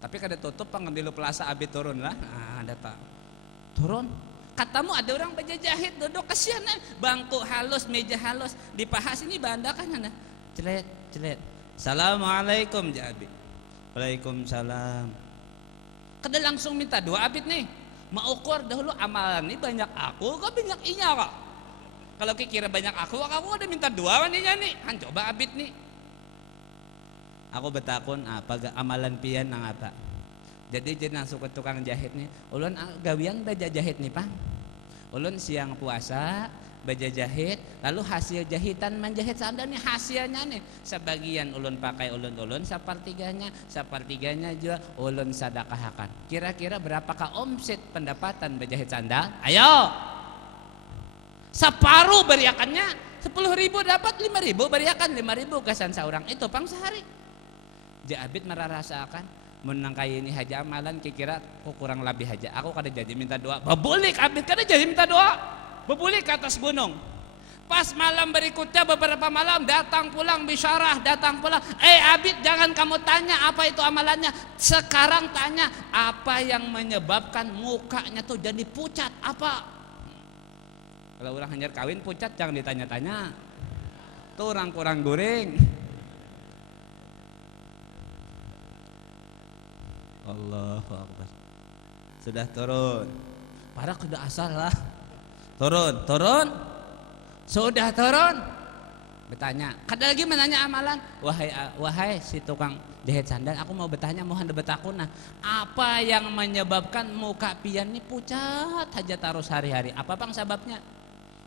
Tapi kada tutup pengambil pelasa abid turun lah, nah data turun. Katamu ada orang bejajahit duduk kasihan bangku halus, meja halus, di paha sini bandakan nah, celet. Assalamualaikum abid. Waalaikumsalam. Kada langsung minta doa abid nih. Mau ukur dahulu amalan ini banyak aku kok banyak inya kok. Kalau kira banyak aku ada minta dua waninya nih. Han coba abid nih. Aku betakun apa amalan pian nang apa. Jadi jenang suka tukang jahit nih. Ulun gawian baja jahit nih Pak. Ulun siang puasa baja jahit, lalu hasil jahitan menjahit sandal nih hasilnya nih sebagian ulun pakai ulun sepertiganya juga ulun sedekahkan. Kira-kira berapakah omset pendapatan berjahit sandal? Ayo separuh beriakannya 10.000 dapat 5.000 beriakan 5.000 kesan seorang itu pang sehari. Abid merarasakan menangkai ini haja amalan kira aku kurang lebih haja aku kada jadi minta doa babulik abid kada jadi minta doa bebulik ke atas gunung. Pas malam berikutnya beberapa malam datang pulang bisyarah, datang pulang. Abid jangan kamu tanya apa itu amalannya. Sekarang tanya apa yang menyebabkan mukanya tuh jadi pucat apa? Kalau orang hanyar kawin pucat jangan ditanya-tanya. Tuh orang kurang goreng. Allahu Akbar. Sudah turun. Para kuda asal lah. Turun, sudah turun. bertanya. Kada lagi menanya amalan. Wahai si tukang jahit sandal, aku mau bertanya, mohon debetakuna. Apa yang menyebabkan muka pian ini pucat aja terus hari-hari? Apa bang sebabnya?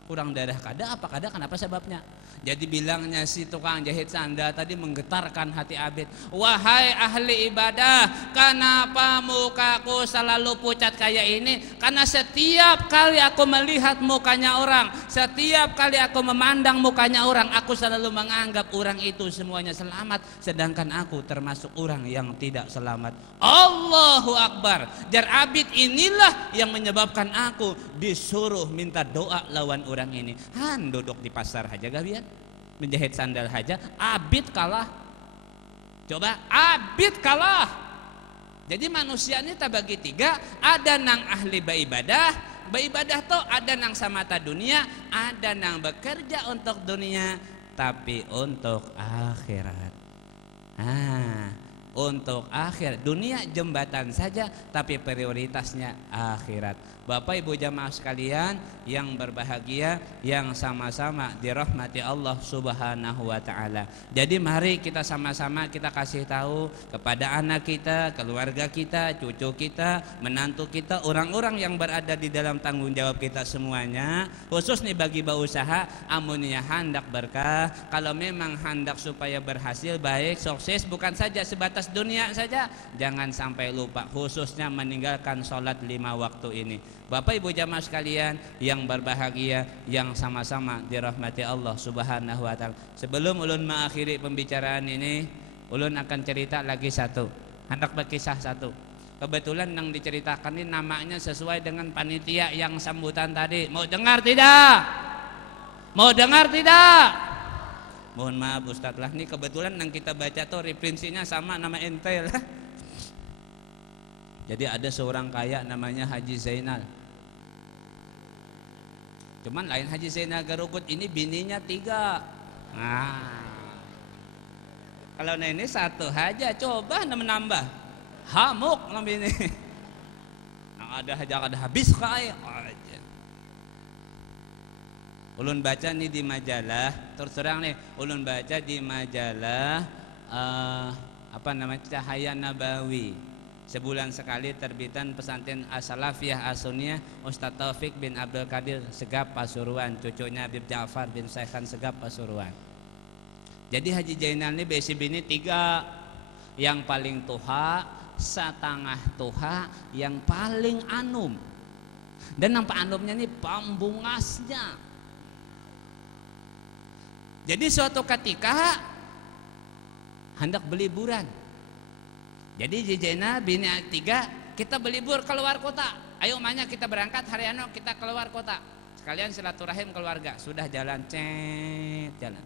Kurang darah kada? Apa kada? Kenapa sebabnya? Jadi bilangnya si tukang jahit sandal tadi menggetarkan hati Abid. Wahai ahli ibadah, kenapa mukaku selalu pucat kayak ini? Karena setiap kali aku melihat mukanya orang, setiap kali aku memandang mukanya orang, aku selalu menganggap orang itu semuanya selamat, sedangkan aku termasuk orang yang tidak selamat. Allahu Akbar. Jar Abid, inilah yang menyebabkan aku disuruh minta doa lawan orang ini. Han duduk di pasar aja gabian, menjahit sandal aja, Abid kalah. Coba, Abid kalah. Jadi manusia ini terbagi tiga. Ada nang ahli beribadah. Beribadah tuh ada nang samata dunia, ada nang bekerja untuk dunia tapi untuk akhirat. Untuk akhir, dunia jembatan saja tapi prioritasnya akhirat. Bapak Ibu jamaah sekalian yang berbahagia, yang sama-sama dirahmati Allah Subhanahu wa taala. Jadi mari kita sama-sama kita kasih tahu kepada anak kita, keluarga kita, cucu kita, menantu kita, orang-orang yang berada di dalam tanggung jawab kita semuanya, khusus nih bagi usaha, amunnya hendak berkah, kalau memang hendak supaya berhasil baik, sukses, bukan saja sebatas dunia saja, jangan sampai lupa khususnya meninggalkan sholat 5 waktu ini. Bapak Ibu jamaah sekalian yang berbahagia, yang sama-sama dirahmati Allah Subhanahu wa taala. Sebelum ulun mengakhiri pembicaraan ini, ulun akan cerita lagi satu. Hendak berkisah satu. Kebetulan yang diceritakan ini namanya sesuai dengan panitia yang sambutan tadi. Mau dengar tidak? Mau dengar tidak? Mohon maaf Ustadz lah, ini kebetulan yang kita baca tuh referensinya sama nama ente lah. Jadi ada seorang kaya namanya Haji Zainal. Cuman lain Haji Zainal Garugut, ini bininya 3. Kalau ini 1 aja, coba menambah. Hamuk nang bini. Nah, ada habis kaya aja. Ulun baca nih di majalah, terus terang nih, ulun baca di majalah apa namanya, Cahaya Nabawi. Sebulan sekali terbitan pesantren As-Salafiyah As-Sunniyah Ustadz Taufik bin Abdul Qadir Segap Pasuruan, cucunya Habib Ja'far bin Saikhan Segap Pasuruan. Jadi Haji Zainal ini besi bini 3, yang paling tuha, setengah tuha, yang paling anum. Dan nampak anumnya ini pambungasnya. Jadi suatu ketika hendak berliburan. Jadi Jejena bini 3, kita berlibur keluar kota. Ayo Manya kita berangkat hari anu kita keluar kota. Sekalian silaturahim keluarga. Sudah jalan jalan.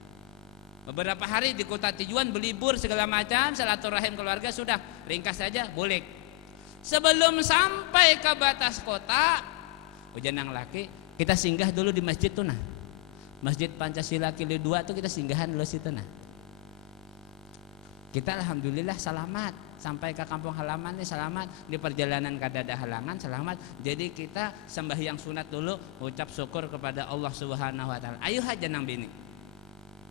Beberapa hari di kota tujuan berlibur segala macam, silaturahim keluarga sudah. Ringkas saja boleh. Sebelum sampai ke batas kota, hujan yang laki, kita singgah dulu di masjid tuh nah. Masjid Pancasila Kili 2 tuh kita singgahan dulu situ nah. Kita alhamdulillah selamat sampai ke kampung halaman nih, selamat di perjalanan kada ada halangan, selamat. Jadi kita sembahyang sunat dulu, ucap syukur kepada Allah Subhanahu wa taala. Ayo aja nang bini.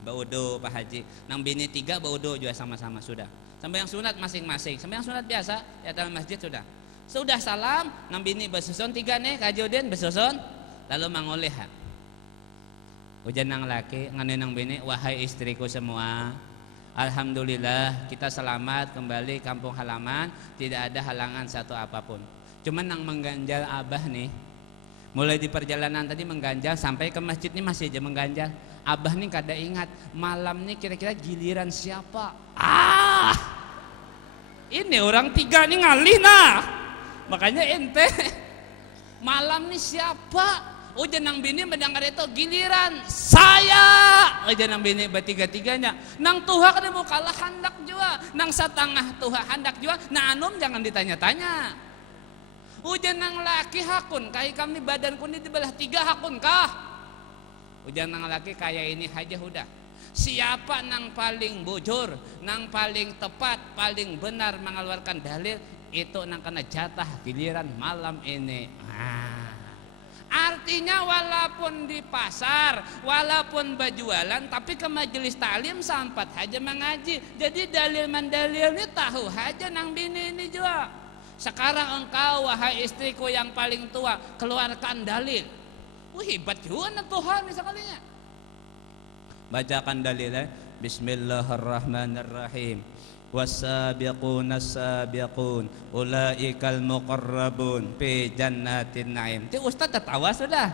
Baudo Pak Haji. Nang bini 3 baudo juga sama-sama sudah. Sembahyang sunat masing-masing. Sembahyang sunat biasa ya dalam masjid sudah. Sudah salam, nang bini bersusun 3 nih, Kajudin bersusun lalu mangolehan. Ujan nang laki ngane nang bini, wahai istriku semua, alhamdulillah kita selamat kembali kampung halaman, tidak ada halangan satu apapun. Cuman yang mengganjal abah nih, mulai di perjalanan tadi mengganjal sampai ke masjid nih masih aja mengganjal. Abah nih kada ingat malam nih kira-kira giliran siapa. Ini orang 3 nih ngalih nah. Makanya ente malam nih siapa? Ujan nang bini mendengar itu giliran saya. Ujan nang bini bertiga-tiganya. Nang tuha kada mau kalah handak jua. Nang setengah tuha handak jua. Nah anum jangan ditanya-tanya. Ujan nang laki hakun. Kai kami badanku ini di belah 3 hakun kah? Ujan nang laki kayak ini aja udah. Siapa nang paling bujur, nang paling tepat, paling benar mengeluarkan dalil, itu nang kena jatah giliran malam ini. Arti Artinya walaupun di pasar, walaupun berjualan, tapi ke majelis taklim sampat aja mengaji. Jadi dalil mendalil ini tahu aja nang bini ini juga. Sekarang engkau wahai istriku yang paling tua, keluarkan dalil. Hebat juga na Tuhan sekalinya. Bacakan dalilnya. Bismillahirrahmanirrahim. Wasabiquna sabiqun ulaikal muqarrabun fi jannatin naim. Ti ustaz tertawa sudah.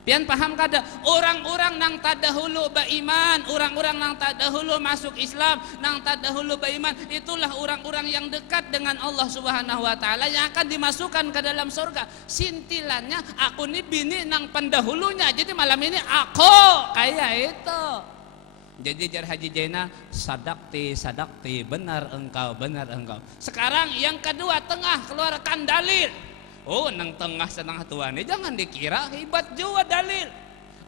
Pian paham kada? Orang-orang nang tadahulu beriman, orang-orang nang tadahulu masuk Islam, nang tadahulu beriman, itulah orang-orang yang dekat dengan Allah Subhanahu wa taala yang akan dimasukkan ke dalam surga. Sintilannya aku ni bini nang pendahulunya. Jadi malam ini aku kayak itu. Jadi jar Haji Jaina, sadakti benar engkau. Sekarang yang kedua, tengah, keluarkan dalil. Oh, nang tengah setengah tua nih jangan dikira hebat juga dalil.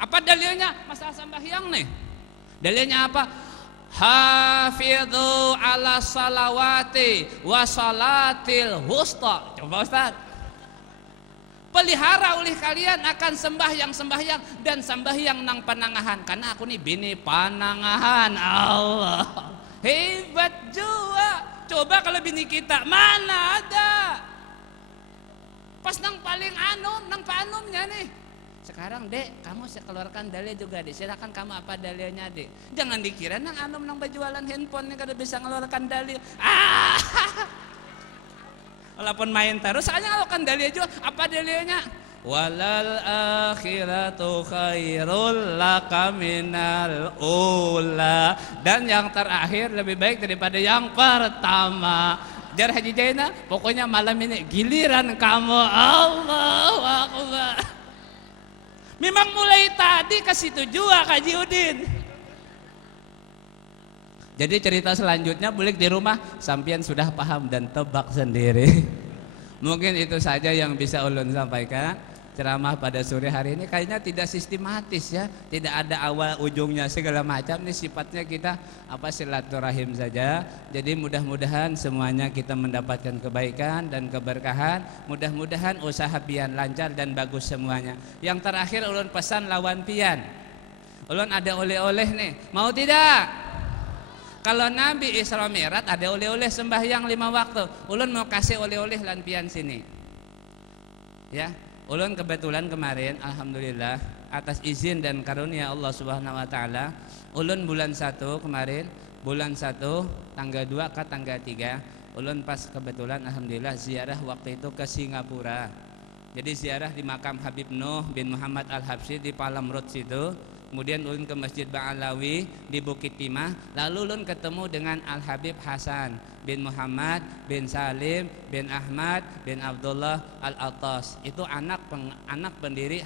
Apa dalilnya? Masalah sembahyang nih. Dalilnya apa? Hafidhu ala salawati wa salatil wusta. Coba Ustaz. Pelihara oleh kalian akan sembahyang dan sembahyang nang panangahan, karena aku nih bini panangahan. Allah hebat juga. Coba kalau bini kita mana ada pas nang paling nang panumnya nih. Sekarang dek, kamu saya keluarkan dalil juga dek. Silakan kamu apa dalilnya dek. Jangan dikira nang nang berjualan handphone nih kada bisa ngeluarkan dalil. Walaupun main terus, soalnya kalau kan dalil juga, apa dalilnya? Walal akhiratu khairul laka minal ula. Dan yang terakhir lebih baik daripada yang pertama. Jar Haji Jaina, pokoknya malam ini giliran kamu. Allahu Akbar. Memang mulai tadi ke situ juga Haji Udin. Jadi cerita selanjutnya bulik di rumah sampian sudah paham dan tebak sendiri. Mungkin itu saja yang bisa ulun sampaikan. Ceramah pada sore hari ini kayaknya tidak sistematis ya, tidak ada awal ujungnya segala macam. Ini sifatnya kita silaturahim saja. Jadi mudah-mudahan semuanya kita mendapatkan kebaikan dan keberkahan. Mudah-mudahan usaha pian lancar dan bagus semuanya. Yang terakhir ulun pesan lawan pian. Ulun ada oleh-oleh nih, mau tidak? Kalau Nabi Isra Mi'raj ada oleh-oleh sembahyang 5 waktu. Ulun mau kasih oleh-oleh lan pian sini. Ya, ulun kebetulan kemarin alhamdulillah atas izin dan karunia Allah Subhanahu wa taala, ulun bulan 1 kemarin, bulan 1 tanggal 2 ke tanggal 3, ulun pas kebetulan alhamdulillah ziarah waktu itu ke Singapura. Jadi ziarah di makam Habib Nuh bin Muhammad Al-Habsyi di Palam Road situ. Kemudian ulun ke Masjid Ba'alawi di Bukit Timah. Lalu ulun ketemu dengan Al-Habib Hasan bin Muhammad bin Salim bin Ahmad bin Abdullah Al-Attas. Itu anak pendiri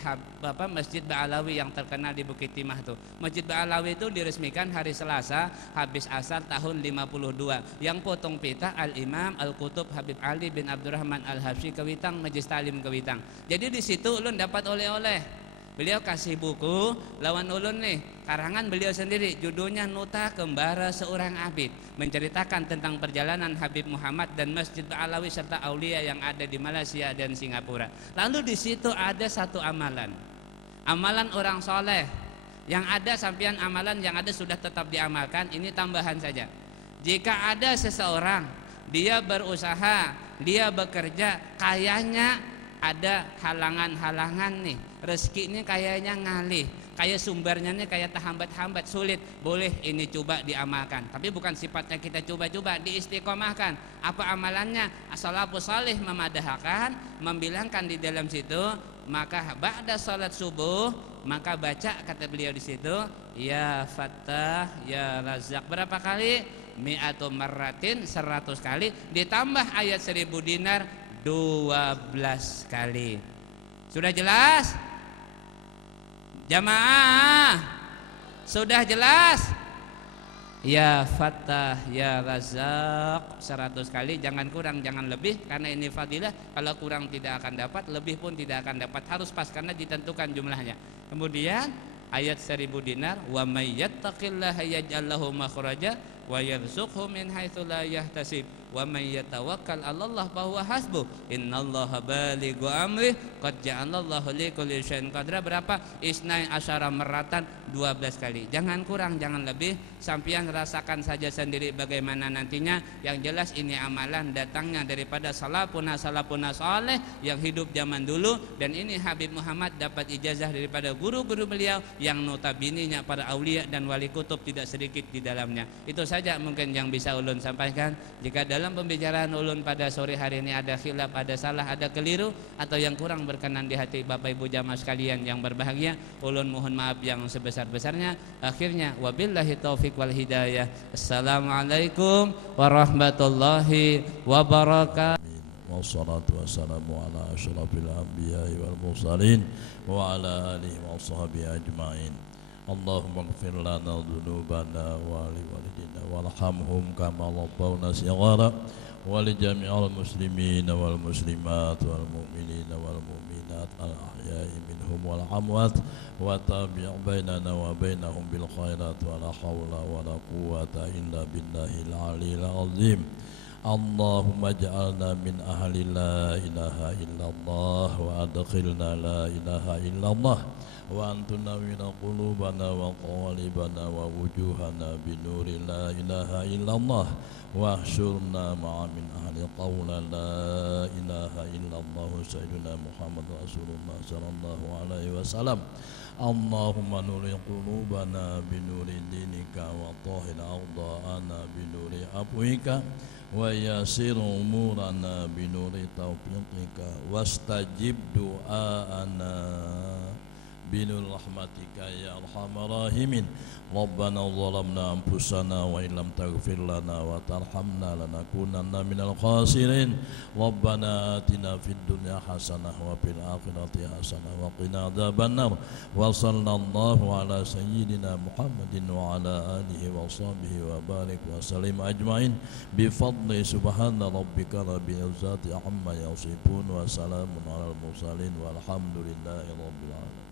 Masjid Ba'alawi yang terkenal di Bukit Timah tuh. Masjid Ba'alawi itu diresmikan hari Selasa habis asar tahun 52. Yang potong pita Al-Imam Al-Qutub Habib Ali bin Abdurrahman Al-Habsyi Kewitang, Majlis Talim Kewitang. Jadi di situ ulun dapat oleh-oleh. Beliau kasih buku lawan ulun nih, karangan beliau sendiri, judulnya Nota Kembara Seorang Abid, menceritakan tentang perjalanan Habib Muhammad dan Masjid Ba'alawi serta aulia yang ada di Malaysia dan Singapura. Lalu di situ ada satu amalan orang soleh yang ada, sampian amalan yang ada sudah tetap diamalkan. Ini tambahan saja. Jika ada seseorang dia berusaha, dia bekerja, kayaknya ada halangan-halangan nih, rezekinya kayaknya ngalih, kayak sumbernya nih kayak terhambat-hambat, sulit, boleh ini coba diamalkan. Tapi bukan sifatnya kita coba-coba, diistiqomahkan. Apa amalannya? As-salafus salih memadahkan, membilangkan di dalam situ, maka ba'da salat subuh, maka baca kata beliau di situ, ya Fattah, ya Razak. Berapa kali? Mi'atu marratin, 100 kali, ditambah ayat 1000 dinar 12 kali. Sudah jelas? Jamaah, sudah jelas? Ya Fattah, ya Razak 100 kali, jangan kurang, jangan lebih, karena ini fadilah. Kalau kurang tidak akan dapat, lebih pun tidak akan dapat, harus pas karena ditentukan jumlahnya. Kemudian ayat 1000 dinar, wa may yattaqillaha yaj'al lahu makhraja wa yarzuqhu min haitsu la yahtasib wa may yatawakkal 'alallah fa huwa hasbuh innallaha balighu amri qad ja'alallahu likulli syai'in qadra. Berapa? Isnai asyara meratan, 12 kali. Jangan kurang, jangan lebih. Sampian rasakan saja sendiri bagaimana nantinya. Yang jelas ini amalan datangnya daripada salafuna saleh yang hidup zaman dulu, dan ini Habib Muhammad dapat ijazah daripada guru-guru beliau yang notabene-nya para aulia dan wali kutub tidak sedikit di dalamnya. Itu saja mungkin yang bisa ulun sampaikan. Jika dalam pembicaraan ulun pada sore hari ini ada khilaf, ada salah, ada keliru atau yang kurang berkenan di hati Bapak Ibu jamaah sekalian yang berbahagia, ulun mohon maaf yang sebesar-besarnya. Akhirnya wabillahi taufik wal hidayah. Assalamualaikum warahmatullahi wabarakatuh. Wassalatu wassalamu ala asyrafil anbiya'i wal mursalin wa ala alihi wa sahbihi ajma'in. Allahumma ighfir lana dhunubana wa li walidina warhamhum kama rabbawna shighara wa li jami'il muslimin wal muslimat wal mu'minina wal mu'minat al ahya'i minhum wal amwat wa tabi' bainana wa bainahum bil khairat wa la hawla wa la quwwata illa billahil aliyyil azim. Allahumma ja'alna min ahli la ilaha illallah wa adkhilna la ilaha illallah wa antunawwina qulubana wa qalibana wa wujuhana binuri la ilaha illallah wa ahsyurna ma'a min ahli qawla la ilaha illallah sayyidina Muhammad Rasulullah sallallahu alaihi wasallam. Allahumma nuri qulubana binuri dinika wa tahhir a'dha'ana binuri afwika wa yasir umurana binuri taufiqika wastajib du'aana binur rahmatika ya arhamar rahimin. Rabbana zalamna anfusana wa illam taghfir lana wa tarhamna lanakunanna minal khasirin. Rabbana atina fid dunya hasanah wa fil akhirati hasanah wa qina adzabannar. Wa sallallahu ala sayyidina Muhammadin wa ala alihi wa sahbihi wa barik wa sallim ajmain bi fadli subhana rabbika rabbil izzati amma yasifun wa salamun alal mursalin walhamdulillahi rabbil alamin.